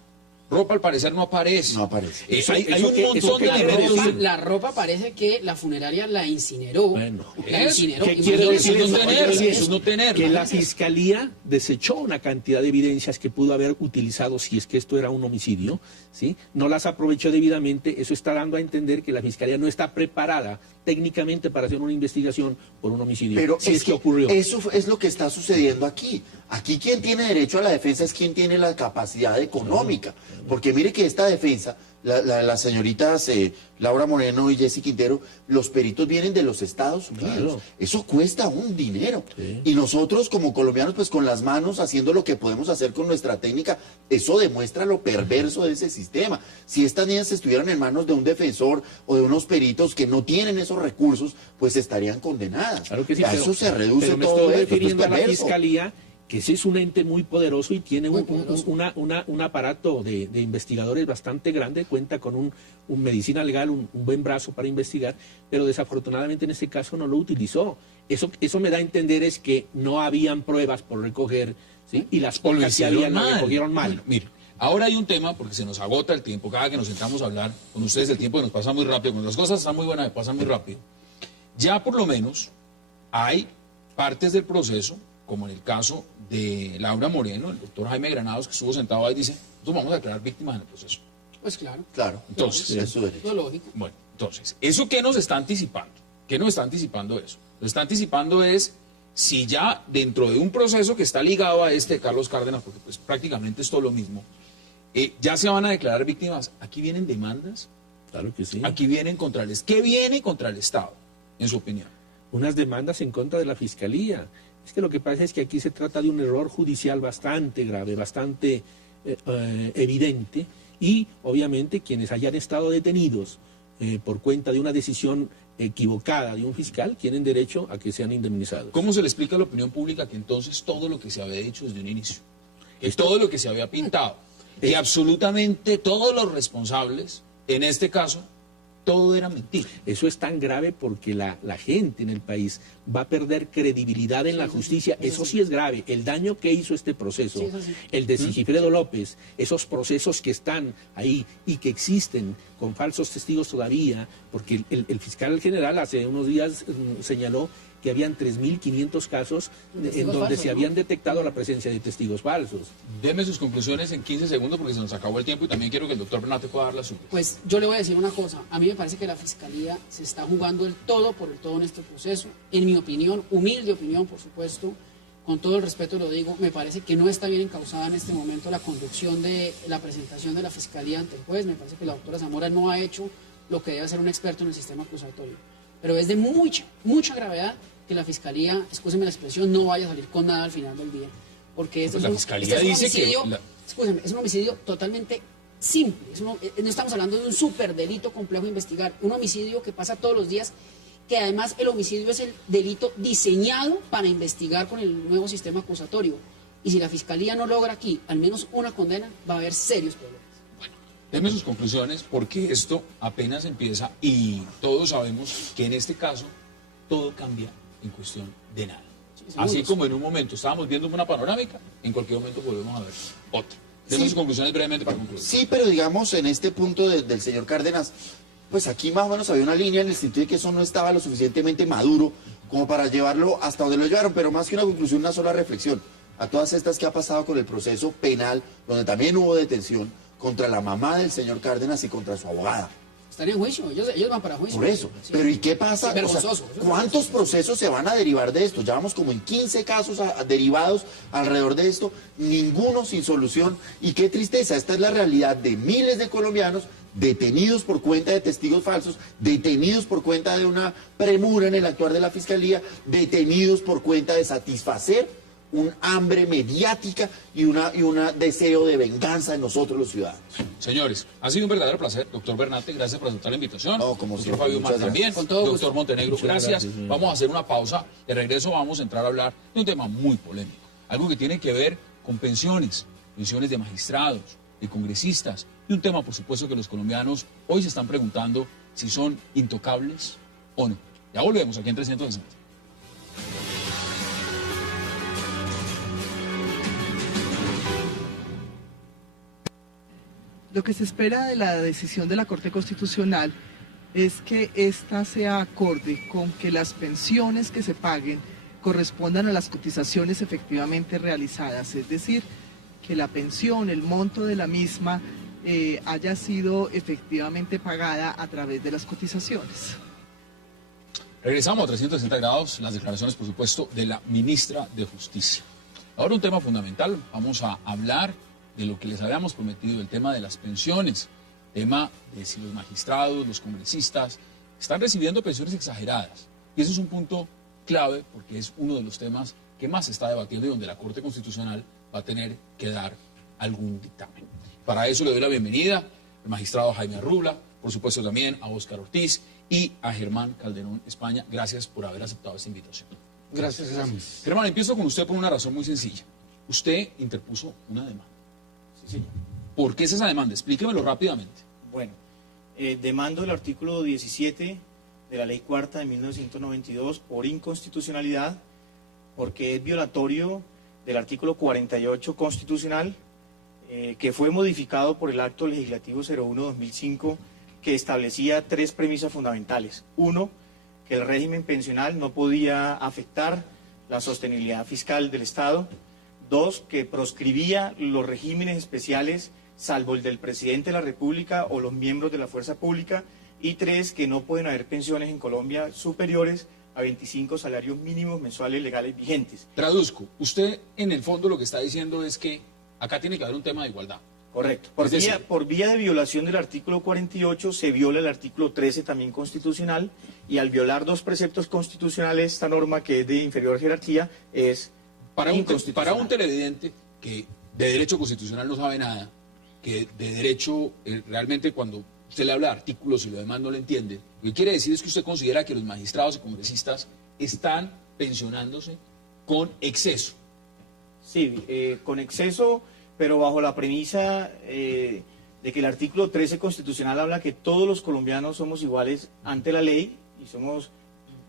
Ropa al parecer no aparece. No aparece. Hay Eso un que- montón eso de que La elementos. ropa, la ropa parece que la funeraria la incineró. Bueno, la ¿eso? incineró. ¿Qué Imagínese quiere decir eso? eso? No tener, Oye, eso es no tener. que la Fiscalía desechó una cantidad de evidencias que pudo haber utilizado si es que esto era un homicidio, ¿sí? No las aprovechó debidamente. Eso está dando a entender que la Fiscalía no está preparada técnicamente para hacer una investigación por un homicidio. Pero si es que ocurrió. Eso es lo que está sucediendo aquí. Aquí quien tiene derecho a la defensa es quien tiene la capacidad económica. Porque mire que esta defensa, las señoritas Laura Moreno y Jessy Quintero, los peritos vienen de los Estados Unidos. Claro. Eso cuesta un dinero. Sí. Y nosotros como colombianos, pues con las manos haciendo lo que podemos hacer con nuestra técnica, eso demuestra lo perverso de ese sistema. Si estas niñas estuvieran en manos de un defensor o de unos peritos que no tienen esos recursos, pues estarían condenadas. Claro que sí, A pero- eso se reduce pero me todo estoy esto, esto es refiriendo a la perverso. Fiscalía, que ese es un ente muy poderoso y tiene Muy un poderoso. un aparato de investigadores bastante grande, cuenta con un medicina legal, un buen brazo para investigar, pero desafortunadamente en este caso no lo utilizó. Eso me da a entender es que no habían pruebas por recoger, ¿sí? Y las O lo pocas que hicieron habían las mal. recogieron mal. Bueno, mire, ahora hay un tema, porque se nos agota el tiempo, cada que nos sentamos a hablar con ustedes el tiempo nos pasa muy rápido, cuando las cosas están muy buenas, pasan muy rápido. Ya por lo menos hay partes del proceso, como en el caso de Laura Moreno, el doctor Jaime Granados, que estuvo sentado ahí, dice, nosotros vamos a declarar víctimas en el proceso. Pues claro. Claro, Entonces, es su derecho. Eso es lógico. Bueno, entonces, ¿eso qué nos está anticipando? ¿Qué nos está anticipando eso? Lo está anticipando es si ya dentro de un proceso que está ligado a este de Carlos Cárdenas, porque pues prácticamente es todo lo mismo, ya se van a declarar víctimas, aquí vienen demandas, Claro que sí. aquí vienen contra el Estado. ¿Qué viene contra el Estado, en su opinión? Unas demandas en contra de la Fiscalía. Es que lo que pasa es que aquí se trata de un error judicial bastante grave, bastante evidente, y obviamente quienes hayan estado detenidos por cuenta de una decisión equivocada de un fiscal tienen derecho a que sean indemnizados. ¿Cómo se le explica a la opinión pública que entonces todo lo que se había dicho desde un inicio, que todo lo que se había pintado, y absolutamente todos los responsables, en este caso, todo era mentira? Eso es tan grave porque la gente en el país va a perder credibilidad en la justicia. Eso sí es grave. El daño que hizo este proceso, el de Sigifredo López, esos procesos que están ahí y que existen con falsos testigos todavía, porque el fiscal general hace unos días señaló que habían 3.500 casos en donde falsos, se ¿no? habían detectado la presencia de testigos falsos. Deme sus conclusiones en 15 segundos porque se nos acabó el tiempo y también quiero que el doctor Bernate pueda dar la suya. Pues yo le voy a decir una cosa, a mí me parece que la Fiscalía se está jugando el todo por el todo en este proceso. En mi opinión, humilde opinión por supuesto, con todo el respeto lo digo, me parece que no está bien encauzada en este momento la conducción de la presentación de la Fiscalía ante el juez. Me parece que la doctora Zamora no ha hecho lo que debe hacer un experto en el sistema acusatorio. Pero es de mucha gravedad que la Fiscalía, excúsenme la expresión, no vaya a salir con nada al final del día. Porque Pues la Fiscalía dice que escúcheme, es un homicidio totalmente simple. No estamos hablando de un superdelito complejo de investigar. Un homicidio que pasa todos los días, que además el homicidio es el delito diseñado para investigar con el nuevo sistema acusatorio. Y si la Fiscalía no logra aquí al menos una condena, va a haber serios problemas. Deme sus conclusiones porque esto apenas empieza y todos sabemos que en este caso todo cambia en cuestión de nada. Así como en un momento estábamos viendo una panorámica, en cualquier momento volvemos a ver otra. Deme sus conclusiones brevemente para concluir. Sí, pero digamos, en este punto del señor Cárdenas, pues aquí más o menos había una línea en el sentido de que eso no estaba lo suficientemente maduro como para llevarlo hasta donde lo llevaron, pero más que una conclusión, una sola reflexión. A todas estas que ha pasado con el proceso penal, donde también hubo detención contra la mamá del señor Cárdenas y contra su abogada. Están en juicio, ellos van para juicio. Por eso. Sí. Pero ¿y qué pasa? Es O sea, vergonzoso. ¿cuántos procesos se van a derivar de esto? Ya vamos como en 15 casos derivados alrededor de esto, ninguno sin solución. Y qué tristeza, esta es la realidad de miles de colombianos detenidos por cuenta de testigos falsos, detenidos por cuenta de una premura en el actuar de la Fiscalía, detenidos por cuenta de satisfacer un hambre mediática y un deseo de venganza en nosotros los ciudadanos. Señores, ha sido un verdadero placer. Doctor Bernate, gracias por aceptar la invitación. No, como Doctor siempre, Fabio muchas Mar también. Con todo gusto. Doctor Montenegro, Muchas gracias. gracias. Vamos a hacer una pausa. De regreso vamos a entrar a hablar de un tema muy polémico. Algo que tiene que ver con pensiones de magistrados, de congresistas. Y un tema, por supuesto, que los colombianos hoy se están preguntando si son intocables o no. Ya volvemos aquí en 360. Lo que se espera de la decisión de la Corte Constitucional es que ésta sea acorde con que las pensiones que se paguen correspondan a las cotizaciones efectivamente realizadas, es decir, que la pensión, el monto de la misma, haya sido efectivamente pagada a través de las cotizaciones. Regresamos a 360 grados, las declaraciones, por supuesto, de la ministra de Justicia. Ahora un tema fundamental, vamos a hablar de lo que les habíamos prometido, el tema de las pensiones, tema de si los magistrados, los congresistas están recibiendo pensiones exageradas. Y eso es un punto clave porque es uno de los temas que más se está debatiendo y donde la Corte Constitucional va a tener que dar algún dictamen. Para eso le doy la bienvenida al magistrado Jaime Arrubla, por supuesto también a Óscar Ortiz y a Germán Calderón España. Gracias por haber aceptado esta invitación. Gracias, Ramos. Germán, empiezo con usted por una razón muy sencilla. Usted interpuso una demanda. Sí, señor. ¿Por qué es esa demanda? Explíquemelo rápidamente. Bueno, demando el artículo 17 de la Ley Cuarta de 1992 por inconstitucionalidad, porque es violatorio del artículo 48 constitucional, que fue modificado por el Acto Legislativo 01-2005, que establecía tres premisas fundamentales. Uno, que el régimen pensional no podía afectar la sostenibilidad fiscal del Estado. Dos, que proscribía los regímenes especiales, salvo el del presidente de la República o los miembros de la fuerza pública. Y tres, que no pueden haber pensiones en Colombia superiores a 25 salarios mínimos mensuales legales vigentes. Traduzco, usted en el fondo lo que está diciendo es que acá tiene que haber un tema de igualdad. Correcto. Es Por vía de violación del artículo 48 se viola el artículo 13 también constitucional, y al violar dos preceptos constitucionales, esta norma que es de inferior jerarquía es Para inconstitucional. un televidente que de derecho constitucional no sabe nada, que de derecho realmente cuando usted le habla de artículos y lo demás no lo entiende, lo que quiere decir es que usted considera que los magistrados y congresistas están pensionándose con exceso. Sí, con exceso, pero bajo la premisa de que el artículo 13 constitucional habla que todos los colombianos somos iguales ante la ley y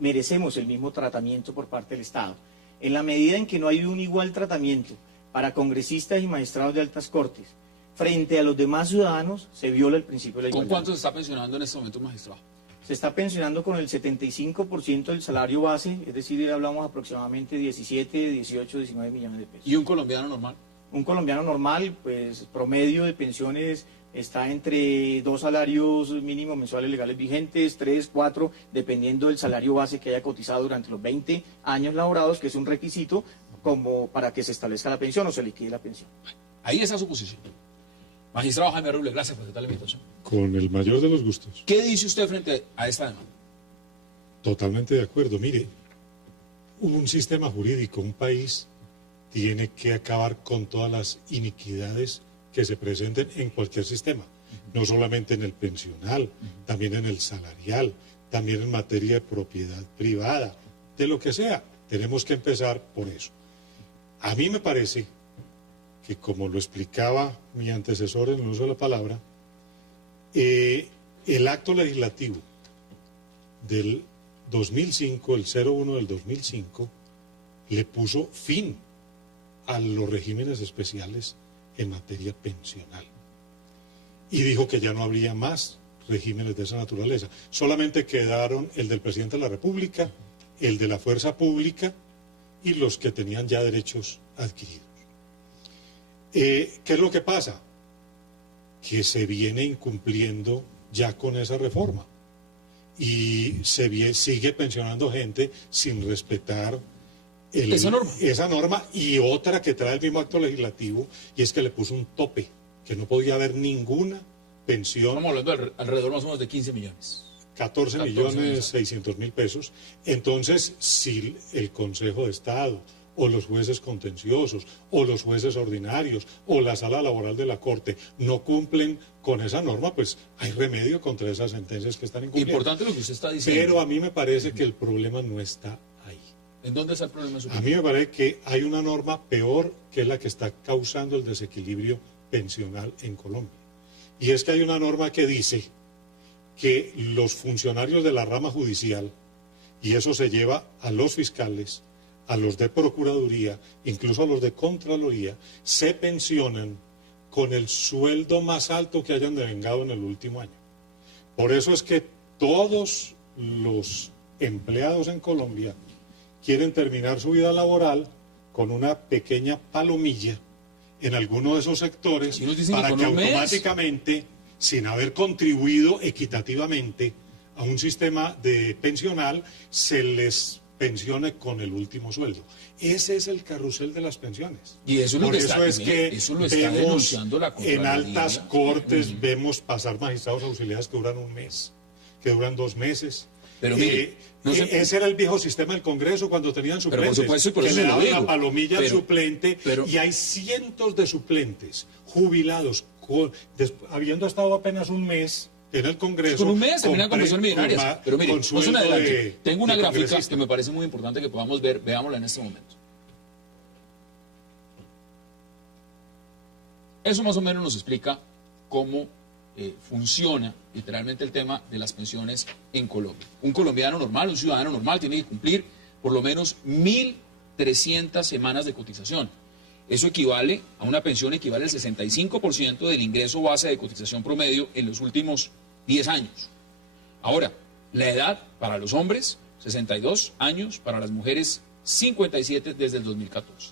merecemos el mismo tratamiento por parte del Estado. En la medida en que no hay un igual tratamiento para congresistas y magistrados de altas cortes frente a los demás ciudadanos, se viola el principio de la ¿Con igualdad. cuánto se está pensionando en este momento un magistrado? Se está pensionando con el 75% del salario base, es decir, hablamos aproximadamente 17, 18, 19 millones de pesos. ¿Y un colombiano normal? Un colombiano normal, pues promedio de pensiones está entre 2 salarios mínimos mensuales legales vigentes, 3, 4, dependiendo del salario base que haya cotizado durante los 20 años laborados, que es un requisito como para que se establezca la pensión o se liquide la pensión. Ahí está su posición. Magistrado Jaime Robles, gracias por aceptar la invitación. Con el mayor de los gustos. ¿Qué dice usted frente a esta demanda? Totalmente de acuerdo. Mire, un sistema jurídico, un país, tiene que acabar con todas las iniquidades que se presenten en cualquier sistema. No solamente en el pensional, también en el salarial, también en materia de propiedad privada, de lo que sea. Tenemos que empezar por eso. A mí me parece que, como lo explicaba mi antecesor en el uso de la palabra, el acto legislativo del 2005, el 01 del 2005, le puso fin a los regímenes especiales en materia pensional. Y dijo que ya no habría más regímenes de esa naturaleza. Solamente quedaron el del presidente de la República, el de la fuerza pública y los que tenían ya derechos adquiridos. ¿Qué es lo que pasa? Que se viene incumpliendo ya con esa reforma y sigue pensionando gente sin respetar esa norma, y otra que trae el mismo acto legislativo, y es que le puso un tope, que no podía haber ninguna pensión. Estamos hablando de alrededor más o menos de 15 millones. 14.600.000 pesos. Entonces, si el Consejo de Estado o los jueces contenciosos o los jueces ordinarios o la sala laboral de la Corte no cumplen con esa norma, pues hay remedio contra esas sentencias que están incumpliendo. Importante lo que usted está diciendo. Pero a mí me parece que el problema no está ahí. ¿En dónde está el problema? A mí me parece que hay una norma peor, que es la que está causando el desequilibrio pensional en Colombia. Y es que hay una norma que dice que los funcionarios de la rama judicial, y eso se lleva a los fiscales, a los de Procuraduría, incluso a los de Contraloría, se pensionan con el sueldo más alto que hayan devengado en el último año. Por eso es que todos los empleados en Colombia quieren terminar su vida laboral con una pequeña palomilla en alguno de esos sectores, para que automáticamente, sin haber contribuido equitativamente a un sistema pensional, se les pensione con el último sueldo. Ese es el carrusel de las pensiones. Y eso es lo Por que eso está, es que eso lo está vemos denunciando la Contraloría. en altas cortes, vemos pasar magistrados auxiliares que duran un mes, que duran 2 meses. Pero mire, ese era el viejo sistema del Congreso cuando tenían suplentes, por supuesto, y por que eso le lo daban digo. la palomilla al suplente, pero y hay cientos de suplentes jubilados habiendo estado apenas un mes en el Congreso. Con un mes terminan con pensiones millonarias. Pero mire, tengo una gráfica que me parece muy importante que podamos ver, veámosla en este momento. Eso más o menos nos explica cómo funciona literalmente el tema de las pensiones en Colombia. Un colombiano normal, un ciudadano normal, tiene que cumplir por lo menos 1.300 semanas de cotización. Eso equivale a una pensión, equivale al 65% del ingreso base de cotización promedio en los últimos 10 años. Ahora, la edad para los hombres, 62 años, para las mujeres, 57 desde el 2014.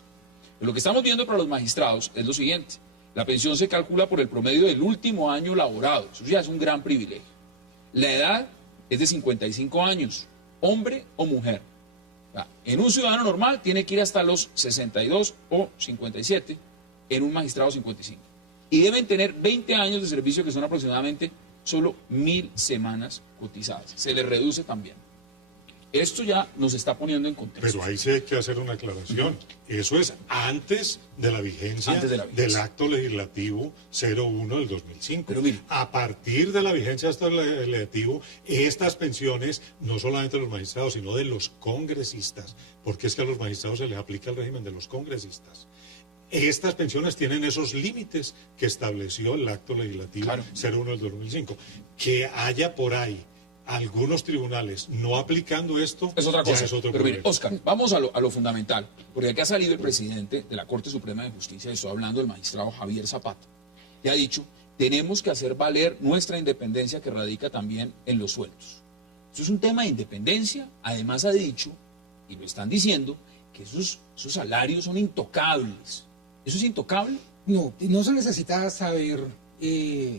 Pero lo que estamos viendo para los magistrados es lo siguiente. La pensión se calcula por el promedio del último año laborado. Eso ya es un gran privilegio. La edad es de 55 años, hombre o mujer. En un ciudadano normal tiene que ir hasta los 62 o 57, en un magistrado 55. Y deben tener 20 años de servicio, que son aproximadamente solo 1000 semanas cotizadas. Se les reduce también. Esto ya nos está poniendo en contexto. Pero ahí sí hay que hacer una aclaración. Eso es antes de la vigencia, del acto legislativo 01 del 2005. Pero mire, a partir de la vigencia del acto legislativo, estas pensiones, no solamente de los magistrados, sino de los congresistas, porque es que a los magistrados se les aplica el régimen de los congresistas. Estas pensiones tienen esos límites que estableció el acto legislativo 01 del 2005. Que haya por ahí algunos tribunales no aplicando esto es otra cosa. Es otro pero problema. mire, Oscar, vamos a lo fundamental, porque aquí ha salido el presidente de la Corte Suprema de Justicia, y estoy hablando del magistrado Javier Zapata, y ha dicho, tenemos que hacer valer nuestra independencia, que radica también en los sueldos. Eso es un tema de independencia. Además ha dicho, y lo están diciendo, que esos salarios son intocables. ¿Eso es intocable? No, no se necesita saber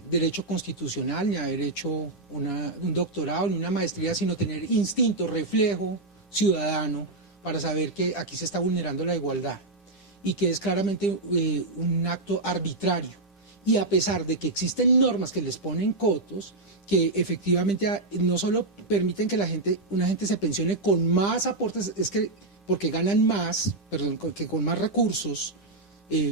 derecho constitucional, ni haber hecho un doctorado, ni una maestría, sino tener instinto, reflejo ciudadano para saber que aquí se está vulnerando la igualdad y que es claramente un acto arbitrario. Y a pesar de que existen normas que les ponen cotos, que efectivamente no solo permiten que una gente se pensione con más aportes, es que porque ganan más, perdón, que con más recursos,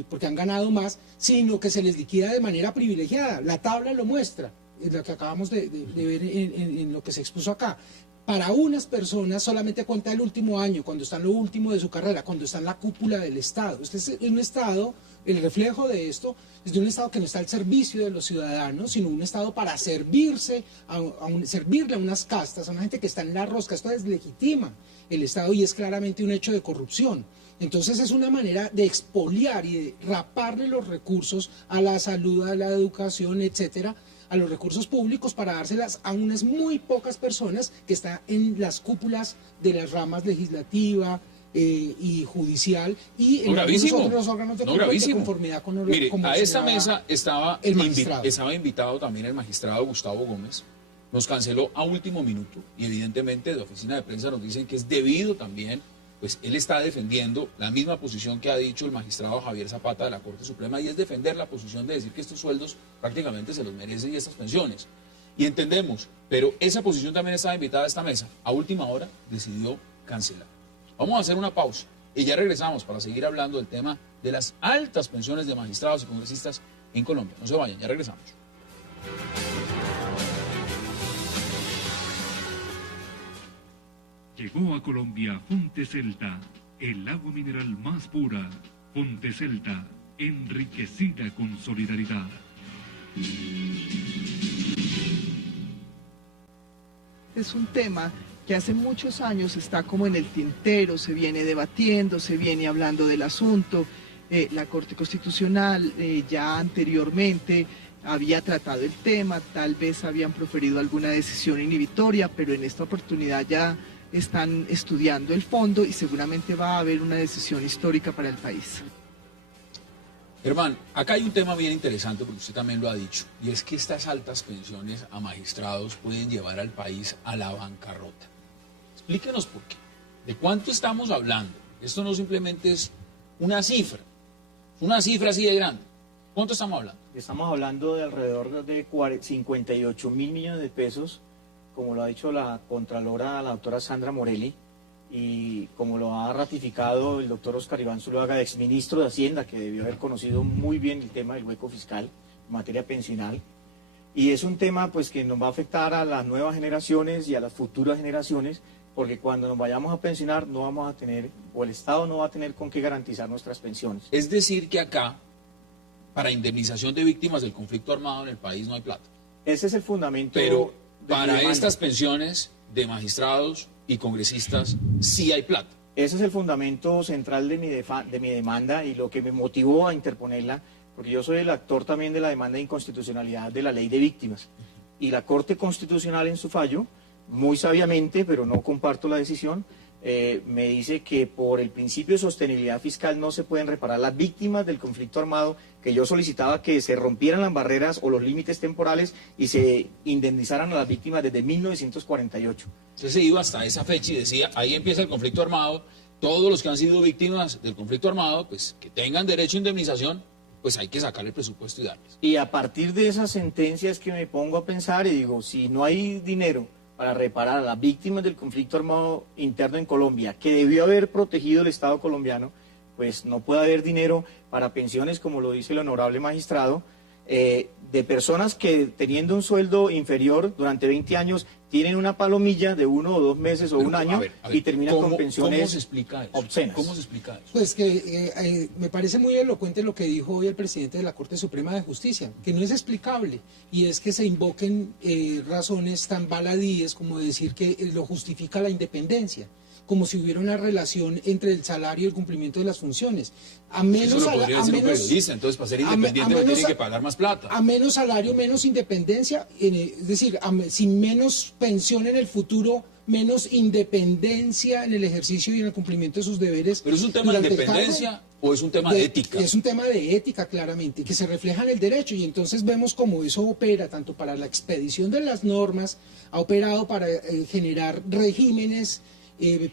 porque han ganado más, sino que se les liquida de manera privilegiada. La tabla lo muestra, es lo que acabamos de ver en lo que se expuso acá. Para unas personas solamente cuenta el último año, cuando están en lo último de su carrera, cuando está en la cúpula del Estado. Este es un Estado, el reflejo de esto es de un Estado que no está al servicio de los ciudadanos, sino un Estado para servirle a unas castas, a una gente que está en la rosca. Esto deslegitima el Estado y es claramente un hecho de corrupción. Entonces es una manera de expoliar y de raparle los recursos a la salud, a la educación, etcétera, a los recursos públicos para dárselas a unas muy pocas personas que están en las cúpulas de las ramas legislativa y judicial y en los órganos de conformidad con lo Mire, a esta mesa estaba invitado también el magistrado Gustavo Gómez. Nos canceló a último minuto y evidentemente de oficina de prensa nos dicen que es debido también, pues él está defendiendo la misma posición que ha dicho el magistrado Javier Zapata de la Corte Suprema, y es defender la posición de decir que estos sueldos prácticamente se los merecen y estas pensiones. Y entendemos, pero esa posición también estaba invitada a esta mesa. A última hora decidió cancelar. Vamos a hacer una pausa y ya regresamos para seguir hablando del tema de las altas pensiones de magistrados y congresistas en Colombia. No se vayan, ya regresamos. Llegó a Colombia Fonte Celta, el agua mineral más pura. Fonte Celta, enriquecida con solidaridad. Es un tema que hace muchos años está como en el tintero, se viene debatiendo, se viene hablando del asunto. La Corte Constitucional ya anteriormente había tratado el tema, tal vez habían proferido alguna decisión inhibitoria, pero en esta oportunidad ya están estudiando el fondo y seguramente va a haber una decisión histórica para el país. Hermano, acá hay un tema bien interesante, porque usted también lo ha dicho, y es que estas altas pensiones a magistrados pueden llevar al país a la bancarrota. Explíquenos por qué. ¿De cuánto estamos hablando? Esto no simplemente es una cifra así de grande. ¿Cuánto estamos hablando? Estamos hablando de alrededor de 58.000 millones de pesos, como lo ha dicho la Contralora, la doctora Sandra Morelli, y como lo ha ratificado el doctor Oscar Iván Zuluaga, exministro de Hacienda, que debió haber conocido muy bien el tema del hueco fiscal en materia pensional. Y es un tema pues que nos va a afectar a las nuevas generaciones y a las futuras generaciones, porque cuando nos vayamos a pensionar no vamos a tener, o el Estado no va a tener con qué garantizar nuestras pensiones. Es decir que acá, para indemnización de víctimas del conflicto armado en el país no hay plata. Ese es el fundamento. Pero para estas pensiones de magistrados y congresistas sí hay plata. Ese es el fundamento central de mi demanda y lo que me motivó a interponerla, porque yo soy el actor también de la demanda de inconstitucionalidad de la ley de víctimas. Y la Corte Constitucional en su fallo, muy sabiamente, pero no comparto la decisión, me dice que por el principio de sostenibilidad fiscal no se pueden reparar las víctimas del conflicto armado, que yo solicitaba que se rompieran las barreras o los límites temporales y se indemnizaran a las víctimas desde 1948. Entonces se iba hasta esa fecha y decía, ahí empieza el conflicto armado, todos los que han sido víctimas del conflicto armado, pues que tengan derecho a indemnización, pues hay que sacar el presupuesto y darles. Y a partir de esas sentencias que me pongo a pensar y digo, si no hay dinero para reparar a las víctimas del conflicto armado interno en Colombia, que debió haber protegido el Estado colombiano, pues no puede haber dinero para pensiones, como lo dice el honorable magistrado, de personas que teniendo un sueldo inferior durante 20 años tienen una palomilla de 1 o 2 meses o un año y terminan con pensiones ¿cómo se explica eso? obscenas. ¿Cómo se explica eso? Pues que me parece muy elocuente lo que dijo hoy el presidente de la Corte Suprema de Justicia, que no es explicable, y es que se invoquen razones tan baladíes como decir que lo justifica la independencia, como si hubiera una relación entre el salario y el cumplimiento de las funciones. Eso lo podría decir un periodista, entonces para ser independiente me tiene que pagar más plata. A menos salario, menos independencia, es decir, sin menos pensión en el futuro, menos independencia en el ejercicio y en el cumplimiento de sus deberes. ¿Pero es un tema de independencia o es un tema de ética? Es un tema de ética, claramente, que se refleja en el derecho, y entonces vemos cómo eso opera tanto para la expedición de las normas, ha operado para generar regímenes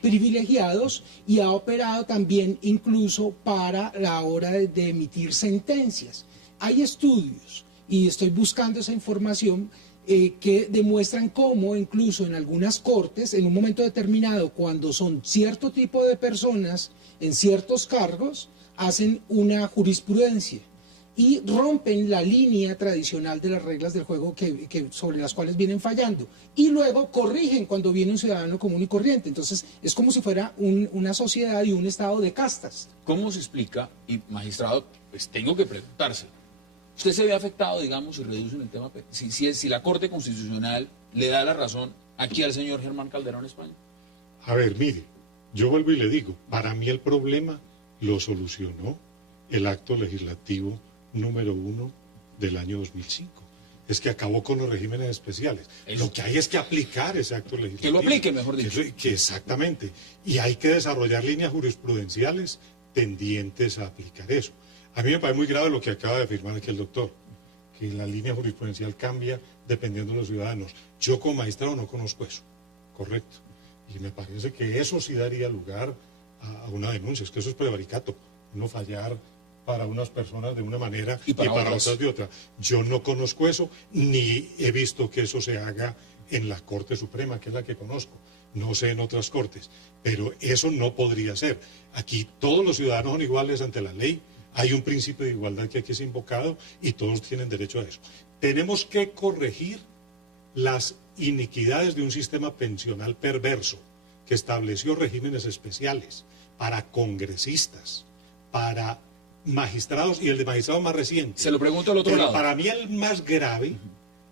privilegiados, y ha operado también incluso para la hora de emitir sentencias. Hay estudios, y estoy buscando esa información, que demuestran cómo incluso en algunas cortes, en un momento determinado, cuando son cierto tipo de personas en ciertos cargos, hacen una jurisprudencia y rompen la línea tradicional de las reglas del juego sobre las cuales vienen fallando, y luego corrigen cuando viene un ciudadano común y corriente. Entonces es como si fuera una sociedad y un estado de castas. ¿Cómo se explica? Y magistrado, pues tengo que preguntarse, ¿usted se ve afectado, digamos, si reducen el tema, si la Corte Constitucional le da la razón aquí al señor Germán Calderón España? A ver, mire, yo vuelvo y le digo, para mí el problema lo solucionó el acto legislativo número 1 del año 2005. Es que acabó con los regímenes especiales. Lo que hay es que aplicar ese acto legislativo. Que lo aplique, mejor dicho. Exactamente. Y hay que desarrollar líneas jurisprudenciales tendientes a aplicar eso. A mí me parece muy grave lo que acaba de afirmar aquí el doctor, que la línea jurisprudencial cambia dependiendo de los ciudadanos. Yo como magistrado no conozco eso, correcto. Y me parece que eso sí daría lugar a una denuncia. Es que eso es prevaricato, no fallar para unas personas de una manera y para otras de otra. Yo no conozco eso, ni he visto que eso se haga en la Corte Suprema, que es la que conozco. No sé en otras cortes, pero eso no podría ser. Aquí todos los ciudadanos son iguales ante la ley, hay un principio de igualdad que aquí es invocado y todos tienen derecho a eso. Tenemos que corregir las iniquidades de un sistema pensional perverso que estableció regímenes especiales para congresistas, para magistrados, y el de magistrados más reciente. Se lo pregunto al otro lado. Para mí el más grave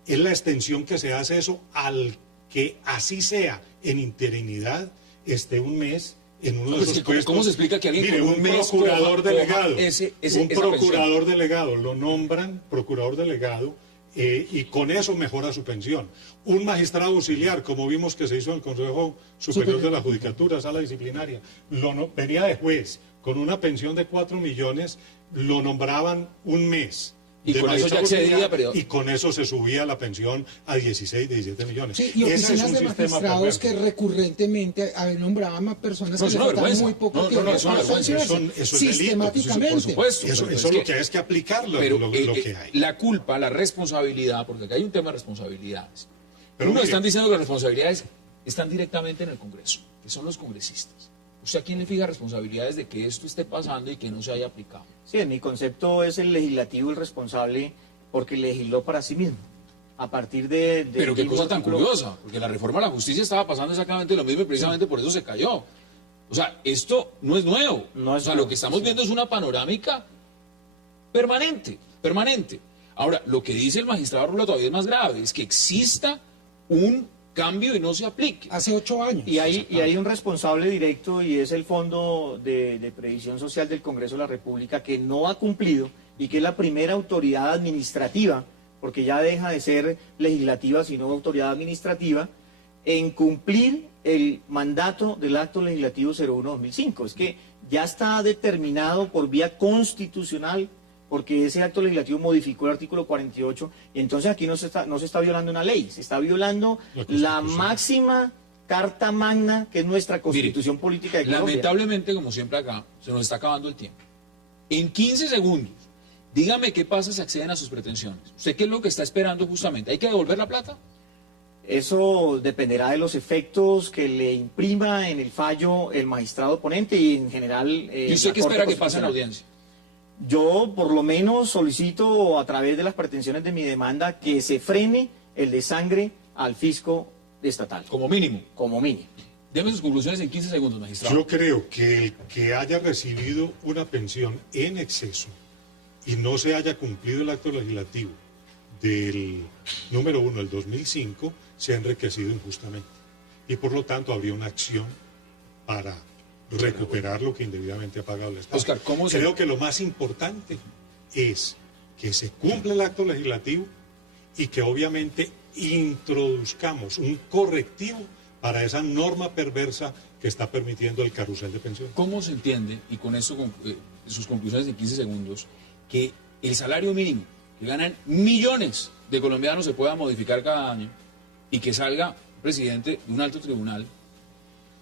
es la extensión que se hace eso al que así sea en interinidad esté un mes en uno de esos puestos. ¿Cómo se explica que alguien mire, con un procurador delegado, un procurador delegado, lo nombran procurador delegado y con eso mejora su pensión? Un magistrado auxiliar, como vimos que se hizo en el Consejo Superior de la Judicatura, sala disciplinaria, venía de juez con una pensión de 4 millones, lo nombraban un mes. Y con eso ya accedía, pero... Y con eso se subía la pensión a 16, 17 millones. Sí, y oficinas de magistrados que recurrentemente nombraban a personas que le faltaban muy poco tiempo. No, eso es sistemáticamente. Por supuesto. Eso lo que hay es que aplicarlo, pero, lo que hay. La culpa, la responsabilidad, porque acá hay un tema de responsabilidades. Pero uno están diciendo que las responsabilidades están directamente en el Congreso, que son los congresistas. ¿Usted a quién le fija responsabilidades de que esto esté pasando y que no se haya aplicado? Sí, en mi concepto es el legislativo el responsable porque legisló para sí mismo. A partir de pero qué cosa tan curiosa, porque la reforma a la justicia estaba pasando exactamente lo mismo y precisamente por eso se cayó. O sea, esto no es nuevo. Lo que estamos viendo es una panorámica permanente. Ahora, lo que dice el magistrado Rulla todavía es más grave, es que exista un cambio y no se aplique. Hace 8 años. Y hay un responsable directo y es el Fondo de Previsión Social del Congreso de la República que no ha cumplido y que es la primera autoridad administrativa, porque ya deja de ser legislativa sino autoridad administrativa, en cumplir el mandato del Acto Legislativo 01-2005. Es que ya está determinado por vía constitucional, porque ese acto legislativo modificó el artículo 48, y entonces aquí no se está violando una ley, se está violando la máxima carta magna que es nuestra constitución política de Colombia. Lamentablemente, como siempre acá, se nos está acabando el tiempo. En 15 segundos, dígame qué pasa si acceden a sus pretensiones. ¿Usted qué es lo que está esperando justamente? ¿Hay que devolver la plata? Eso dependerá de los efectos que le imprima en el fallo el magistrado ponente y en general... ¿Y usted qué espera que pase en la audiencia? Yo por lo menos solicito a través de las pretensiones de mi demanda que se frene el desangre al fisco estatal. Como mínimo. Como mínimo. Deme sus conclusiones en 15 segundos, magistrado. Yo creo que el que haya recibido una pensión en exceso y no se haya cumplido el acto legislativo del número 1 del 2005, se ha enriquecido injustamente. Y por lo tanto habría una acción para recuperar lo que indebidamente ha pagado el Estado. Oscar, creo que lo más importante es que se cumpla el acto legislativo y que obviamente introduzcamos un correctivo para esa norma perversa que está permitiendo el carrusel de pensiones. ¿Cómo se entiende, y con eso sus conclusiones en 15 segundos, que el salario mínimo que ganan millones de colombianos se pueda modificar cada año y que salga presidente de un alto tribunal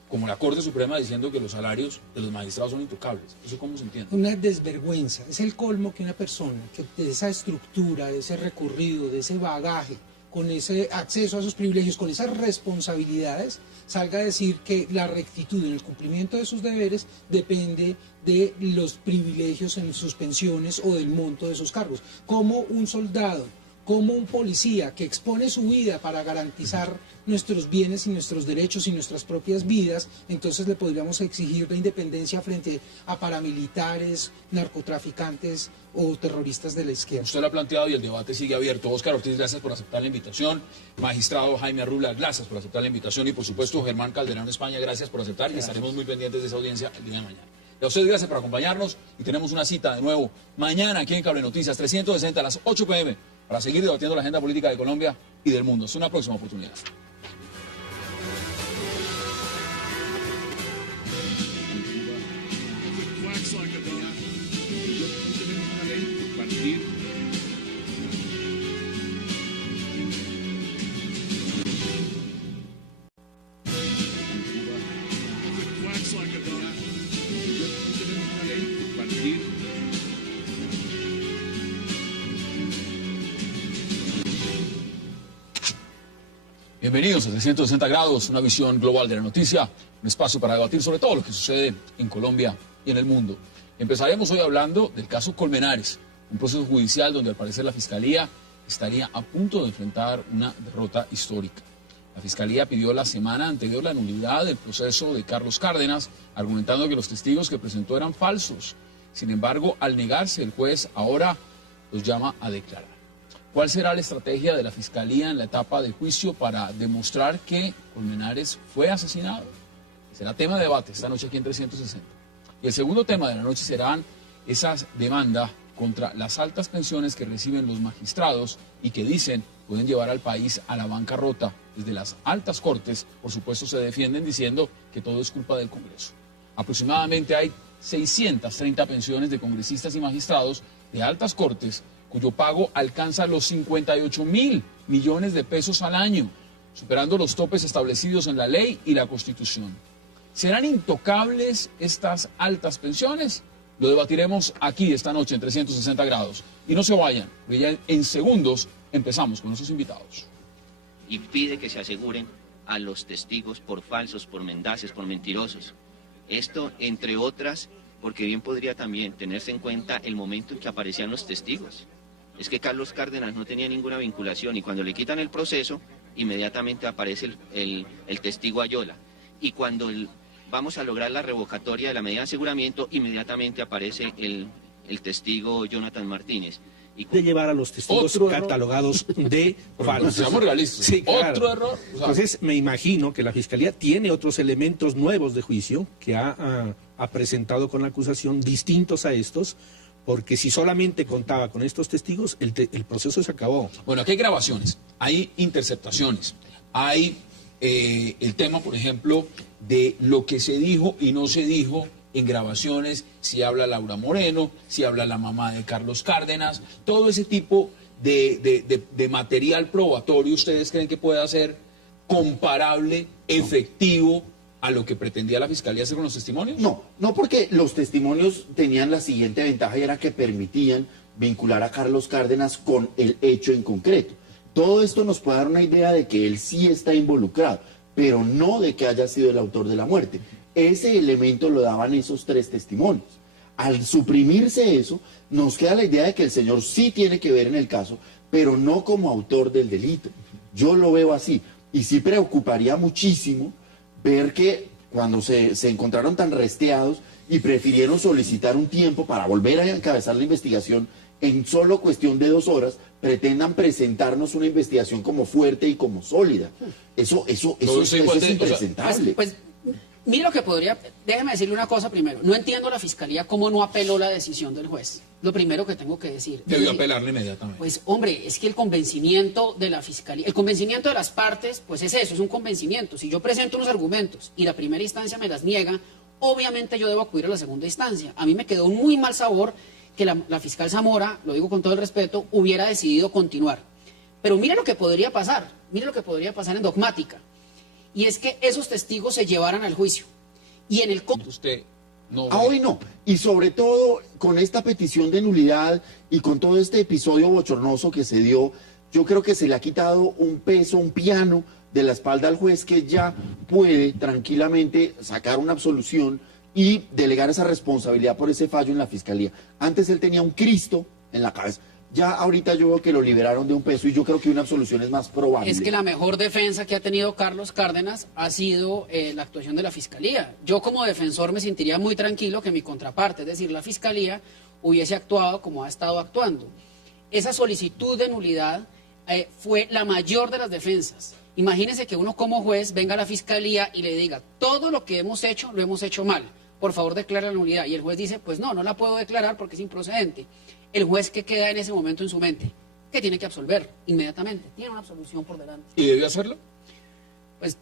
como la Corte Suprema diciendo que los salarios de los magistrados son intocables? ¿Eso cómo se entiende? Una desvergüenza. Es el colmo que una persona que de esa estructura, de ese recorrido, de ese bagaje, con ese acceso a esos privilegios, con esas responsabilidades, salga a decir que la rectitud en el cumplimiento de sus deberes depende de los privilegios en sus pensiones o del monto de sus cargos. Como un soldado, como un policía que expone su vida para garantizar nuestros bienes y nuestros derechos y nuestras propias vidas, entonces le podríamos exigir la independencia frente a paramilitares, narcotraficantes o terroristas de la izquierda. Usted lo ha planteado y el debate sigue abierto. Óscar Ortiz, gracias por aceptar la invitación. Magistrado Jaime Arrula, gracias por aceptar la invitación. Y por supuesto, Germán Calderón España, gracias por aceptar. Y estaremos muy pendientes de esa audiencia el día de mañana. Y a ustedes gracias por acompañarnos y tenemos una cita de nuevo mañana aquí en Cable Noticias 360 a las 8 p.m. para seguir debatiendo la agenda política de Colombia y del mundo. Es una próxima oportunidad. Bienvenidos a 360 grados, una visión global de la noticia, un espacio para debatir sobre todo lo que sucede en Colombia y en el mundo. Empezaremos hoy hablando del caso Colmenares, un proceso judicial donde al parecer la Fiscalía estaría a punto de enfrentar una derrota histórica. La Fiscalía pidió la semana anterior la nulidad del proceso de Carlos Cárdenas, argumentando que los testigos que presentó eran falsos. Sin embargo, al negarse, el juez ahora los llama a declarar. ¿Cuál será la estrategia de la Fiscalía en la etapa de juicio para demostrar que Colmenares fue asesinado? Será tema de debate esta noche aquí en 360. Y el segundo tema de la noche serán esas demandas contra las altas pensiones que reciben los magistrados y que dicen pueden llevar al país a la bancarrota. Desde las altas cortes, por supuesto, se defienden diciendo que todo es culpa del Congreso. Aproximadamente hay 630 pensiones de congresistas y magistrados de altas cortes cuyo pago alcanza los 58.000 millones de pesos al año, superando los topes establecidos en la ley y la Constitución. ¿Serán intocables estas altas pensiones? Lo debatiremos aquí esta noche en 360 grados. Y no se vayan, porque ya en segundos empezamos con nuestros invitados. Y pide que se aseguren a los testigos por falsos, por mendaces, por mentirosos. Esto, entre otras, porque bien podría también tenerse en cuenta el momento en que aparecían los testigos. Es que Carlos Cárdenas no tenía ninguna vinculación y cuando le quitan el proceso, inmediatamente aparece el testigo Ayola. Y cuando vamos a lograr la revocatoria de la medida de aseguramiento, inmediatamente aparece el testigo Jonathan Martínez. De llevar a los testigos catalogados de falsos. Seamos realistas. Sí, claro. Otro error. Entonces, me imagino que la Fiscalía tiene otros elementos nuevos de juicio que ha presentado con la acusación, distintos a estos, porque si solamente contaba con estos testigos, el proceso se acabó. Bueno, aquí hay grabaciones, hay interceptaciones, hay el tema, por ejemplo, de lo que se dijo y no se dijo en grabaciones, si habla Laura Moreno, si habla la mamá de Carlos Cárdenas, todo ese tipo de material probatorio, ¿ustedes creen que pueda ser comparable, efectivo, a lo que pretendía la Fiscalía hacer con los testimonios? No, porque los testimonios tenían la siguiente ventaja y era que permitían vincular a Carlos Cárdenas con el hecho en concreto. Todo esto nos puede dar una idea de que él sí está involucrado, pero no de que haya sido el autor de la muerte. Ese elemento lo daban esos 3 testimonios. Al suprimirse eso, nos queda la idea de que el señor sí tiene que ver en el caso, pero no como autor del delito. Yo lo veo así, y sí preocuparía muchísimo ver que cuando se encontraron tan resteados y prefirieron solicitar un tiempo para volver a encabezar la investigación en solo cuestión de 2 horas, pretendan presentarnos una investigación como fuerte y como sólida. Eso es impresentable. Pues mira lo que podría... Déjeme decirle una cosa primero. No entiendo la Fiscalía cómo no apeló la decisión del juez. Lo primero que tengo que decir. Debió apelarle inmediatamente. Pues hombre, es que el convencimiento de la Fiscalía, el convencimiento de las partes, pues es eso, es un convencimiento. Si yo presento unos argumentos y la primera instancia me las niega, obviamente yo debo acudir a la segunda instancia. A mí me quedó un muy mal sabor que la fiscal Zamora, lo digo con todo el respeto, hubiera decidido continuar. Pero mire lo que podría pasar en dogmática. Y es que esos testigos se llevaran al juicio. Y en el... Usted no... Hoy no. Y sobre todo con esta petición de nulidad y con todo este episodio bochornoso que se dio, yo creo que se le ha quitado un peso, un piano de la espalda al juez, que ya puede tranquilamente sacar una absolución y delegar esa responsabilidad por ese fallo en la Fiscalía. Antes él tenía un Cristo en la cabeza. Ya ahorita yo veo que lo liberaron de un peso y yo creo que una absolución es más probable. Es que la mejor defensa que ha tenido Carlos Cárdenas ha sido la actuación de la Fiscalía. Yo como defensor me sentiría muy tranquilo que mi contraparte, es decir, la Fiscalía, hubiese actuado como ha estado actuando. Esa solicitud de nulidad fue la mayor de las defensas. Imagínese que uno como juez venga a la Fiscalía y le diga, todo lo que hemos hecho, lo hemos hecho mal. Por favor, declara la nulidad. Y el juez dice, pues no la puedo declarar porque es improcedente. El juez, ¿qué queda en ese momento en su mente? Que tiene que absolver inmediatamente. Tiene una absolución por delante. ¿Y debió hacerlo? Pues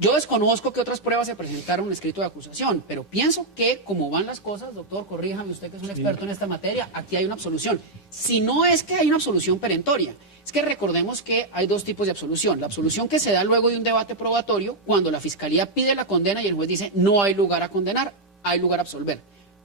yo desconozco que otras pruebas se presentaron en el escrito de acusación, pero pienso que como van las cosas, doctor, corríjame usted que es un experto en esta materia, aquí hay una absolución. Si no es que hay una absolución perentoria, es que recordemos que hay 2 tipos de absolución. La absolución que se da luego de un debate probatorio, cuando la Fiscalía pide la condena y el juez dice no hay lugar a condenar, hay lugar a absolver.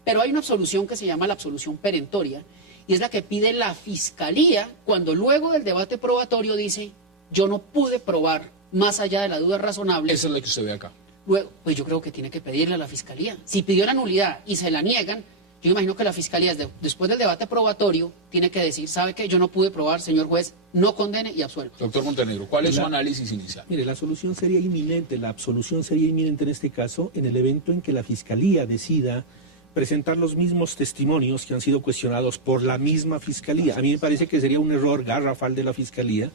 Pero hay una absolución que se llama la absolución perentoria, y es la que pide la Fiscalía cuando luego del debate probatorio dice yo no pude probar más allá de la duda razonable. Esa es la que usted ve acá. Luego, pues yo creo que tiene que pedirle a la Fiscalía. Si pidió la nulidad y se la niegan, yo imagino que la Fiscalía, después del debate probatorio, tiene que decir, ¿sabe qué? Yo no pude probar, señor juez, no condene y absuelva. Doctor Montenegro, ¿cuál es su análisis inicial? Mire, la solución sería inminente, la absolución sería inminente en este caso, en el evento en que la Fiscalía decida presentar los mismos testimonios que han sido cuestionados por la misma Fiscalía. A mí me parece que sería un error garrafal de la Fiscalía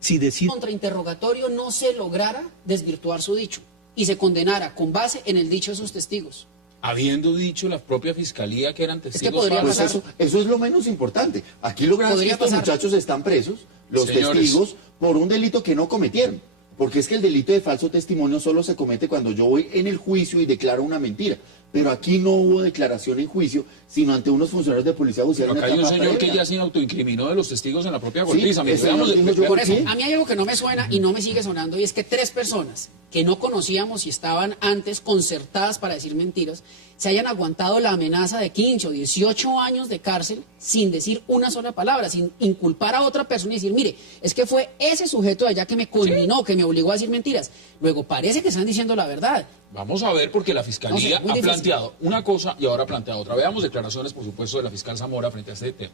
si decide... Contrainterrogatorio no se lograra desvirtuar su dicho y se condenara con base en el dicho de sus testigos. Habiendo dicho la propia Fiscalía que eran testigos... Es que podría pasar... Eso es lo menos importante. Aquí lo grave es que estos muchachos están presos, los testigos, por un delito que no cometieron. Porque es que el delito de falso testimonio solo se comete cuando yo voy en el juicio y declaro una mentira. Pero aquí no hubo declaración en juicio, sino ante unos funcionarios de policía judicial. Pero acá hay un señor que ya se autoincriminó de los testigos en la propia golpiza. Sí, a mí hay algo que no me suena y no me sigue sonando, y es que 3 personas que no conocíamos y estaban antes concertadas para decir mentiras, se hayan aguantado la amenaza de 15 o 18 años de cárcel sin decir una sola palabra, sin inculpar a otra persona y decir, mire, es que fue ese sujeto de allá que me conminó, que me obligó a decir mentiras. Luego parece que están diciendo la verdad. Vamos a ver, porque la Fiscalía ha planteado una cosa y ahora plantea otra. Veamos declaraciones, por supuesto, de la fiscal Zamora frente a este tema.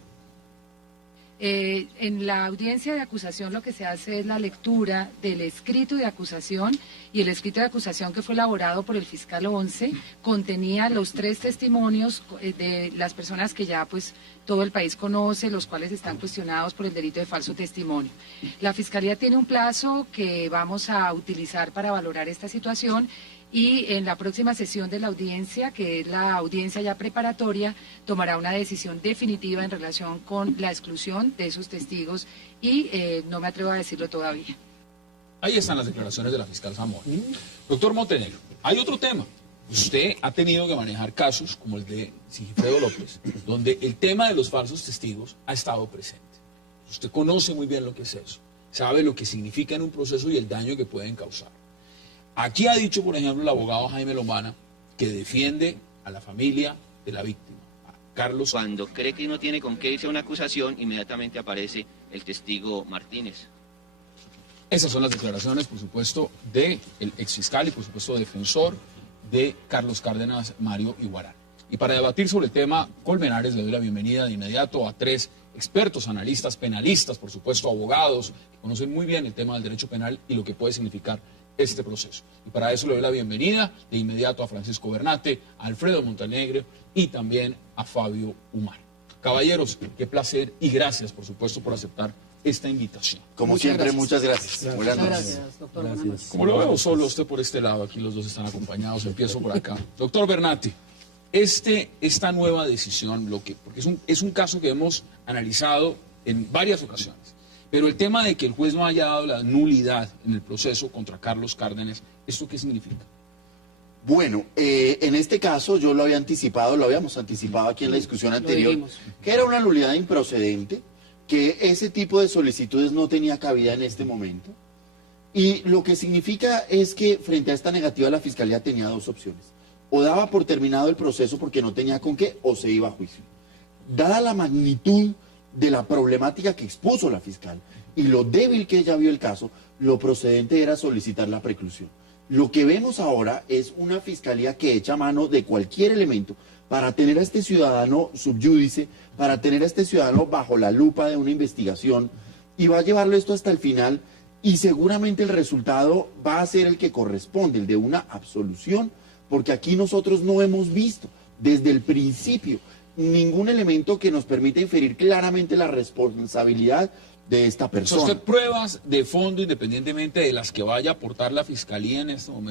En la audiencia de acusación lo que se hace es la lectura del escrito de acusación, y el escrito de acusación que fue elaborado por el fiscal 11 contenía los 3 testimonios de las personas que ya pues todo el país conoce, los cuales están cuestionados por el delito de falso testimonio. La Fiscalía tiene un plazo que vamos a utilizar para valorar esta situación, y en la próxima sesión de la audiencia, que es la audiencia ya preparatoria, tomará una decisión definitiva en relación con la exclusión de esos testigos, y no me atrevo a decirlo todavía. Ahí están las declaraciones de la fiscal Zamora. Doctor Montenegro, hay otro tema. Usted ha tenido que manejar casos como el de Sigifredo López, donde el tema de los falsos testigos ha estado presente. Usted conoce muy bien lo que es eso, sabe lo que significa en un proceso y el daño que pueden causar. Aquí ha dicho, por ejemplo, el abogado Jaime Lombana, que defiende a la familia de la víctima, a Carlos. Cuando cree que no tiene con qué irse a una acusación, inmediatamente aparece el testigo Martínez. Esas son las declaraciones, por supuesto, del exfiscal y, por supuesto, defensor de Carlos Cárdenas, Mario Iguarán. Y para debatir sobre el tema Colmenares, le doy la bienvenida de inmediato a tres expertos, analistas, penalistas, por supuesto, abogados, que conocen muy bien el tema del derecho penal y lo que puede significar este proceso. Y para eso le doy la bienvenida de inmediato a Francisco Bernate, a Alfredo Montenegro y también a Fabio Umar. Caballeros, qué placer y gracias, por supuesto, por aceptar esta invitación. Como siempre, muchas gracias. Buenas noches. Gracias, doctor. Gracias. Como lo veo solo usted por este lado, aquí los dos están acompañados, empiezo por acá. Doctor Bernate, esta nueva decisión, porque es un caso que hemos analizado en varias ocasiones, pero el tema de que el juez no haya dado la nulidad en el proceso contra Carlos Cárdenas, ¿esto qué significa? Bueno, en este caso yo lo habíamos anticipado aquí en la discusión anterior, que era una nulidad improcedente, que ese tipo de solicitudes no tenía cabida en este momento. Y lo que significa es que frente a esta negativa la Fiscalía tenía dos opciones. O daba por terminado el proceso porque no tenía con qué, o se iba a juicio. Dada la magnitud de la problemática que expuso la fiscal y lo débil que ella vio el caso, lo procedente era solicitar la preclusión. Lo que vemos ahora es una Fiscalía que echa mano de cualquier elemento para tener a este ciudadano subyúdice, para tener a este ciudadano bajo la lupa de una investigación, y va a llevarlo esto hasta el final, y seguramente el resultado va a ser el que corresponde, el de una absolución, porque aquí nosotros no hemos visto desde el principio ningún elemento que nos permita inferir claramente la responsabilidad de esta persona. ¿Usted pruebas de fondo, independientemente de las que vaya a aportar la Fiscalía en este momento?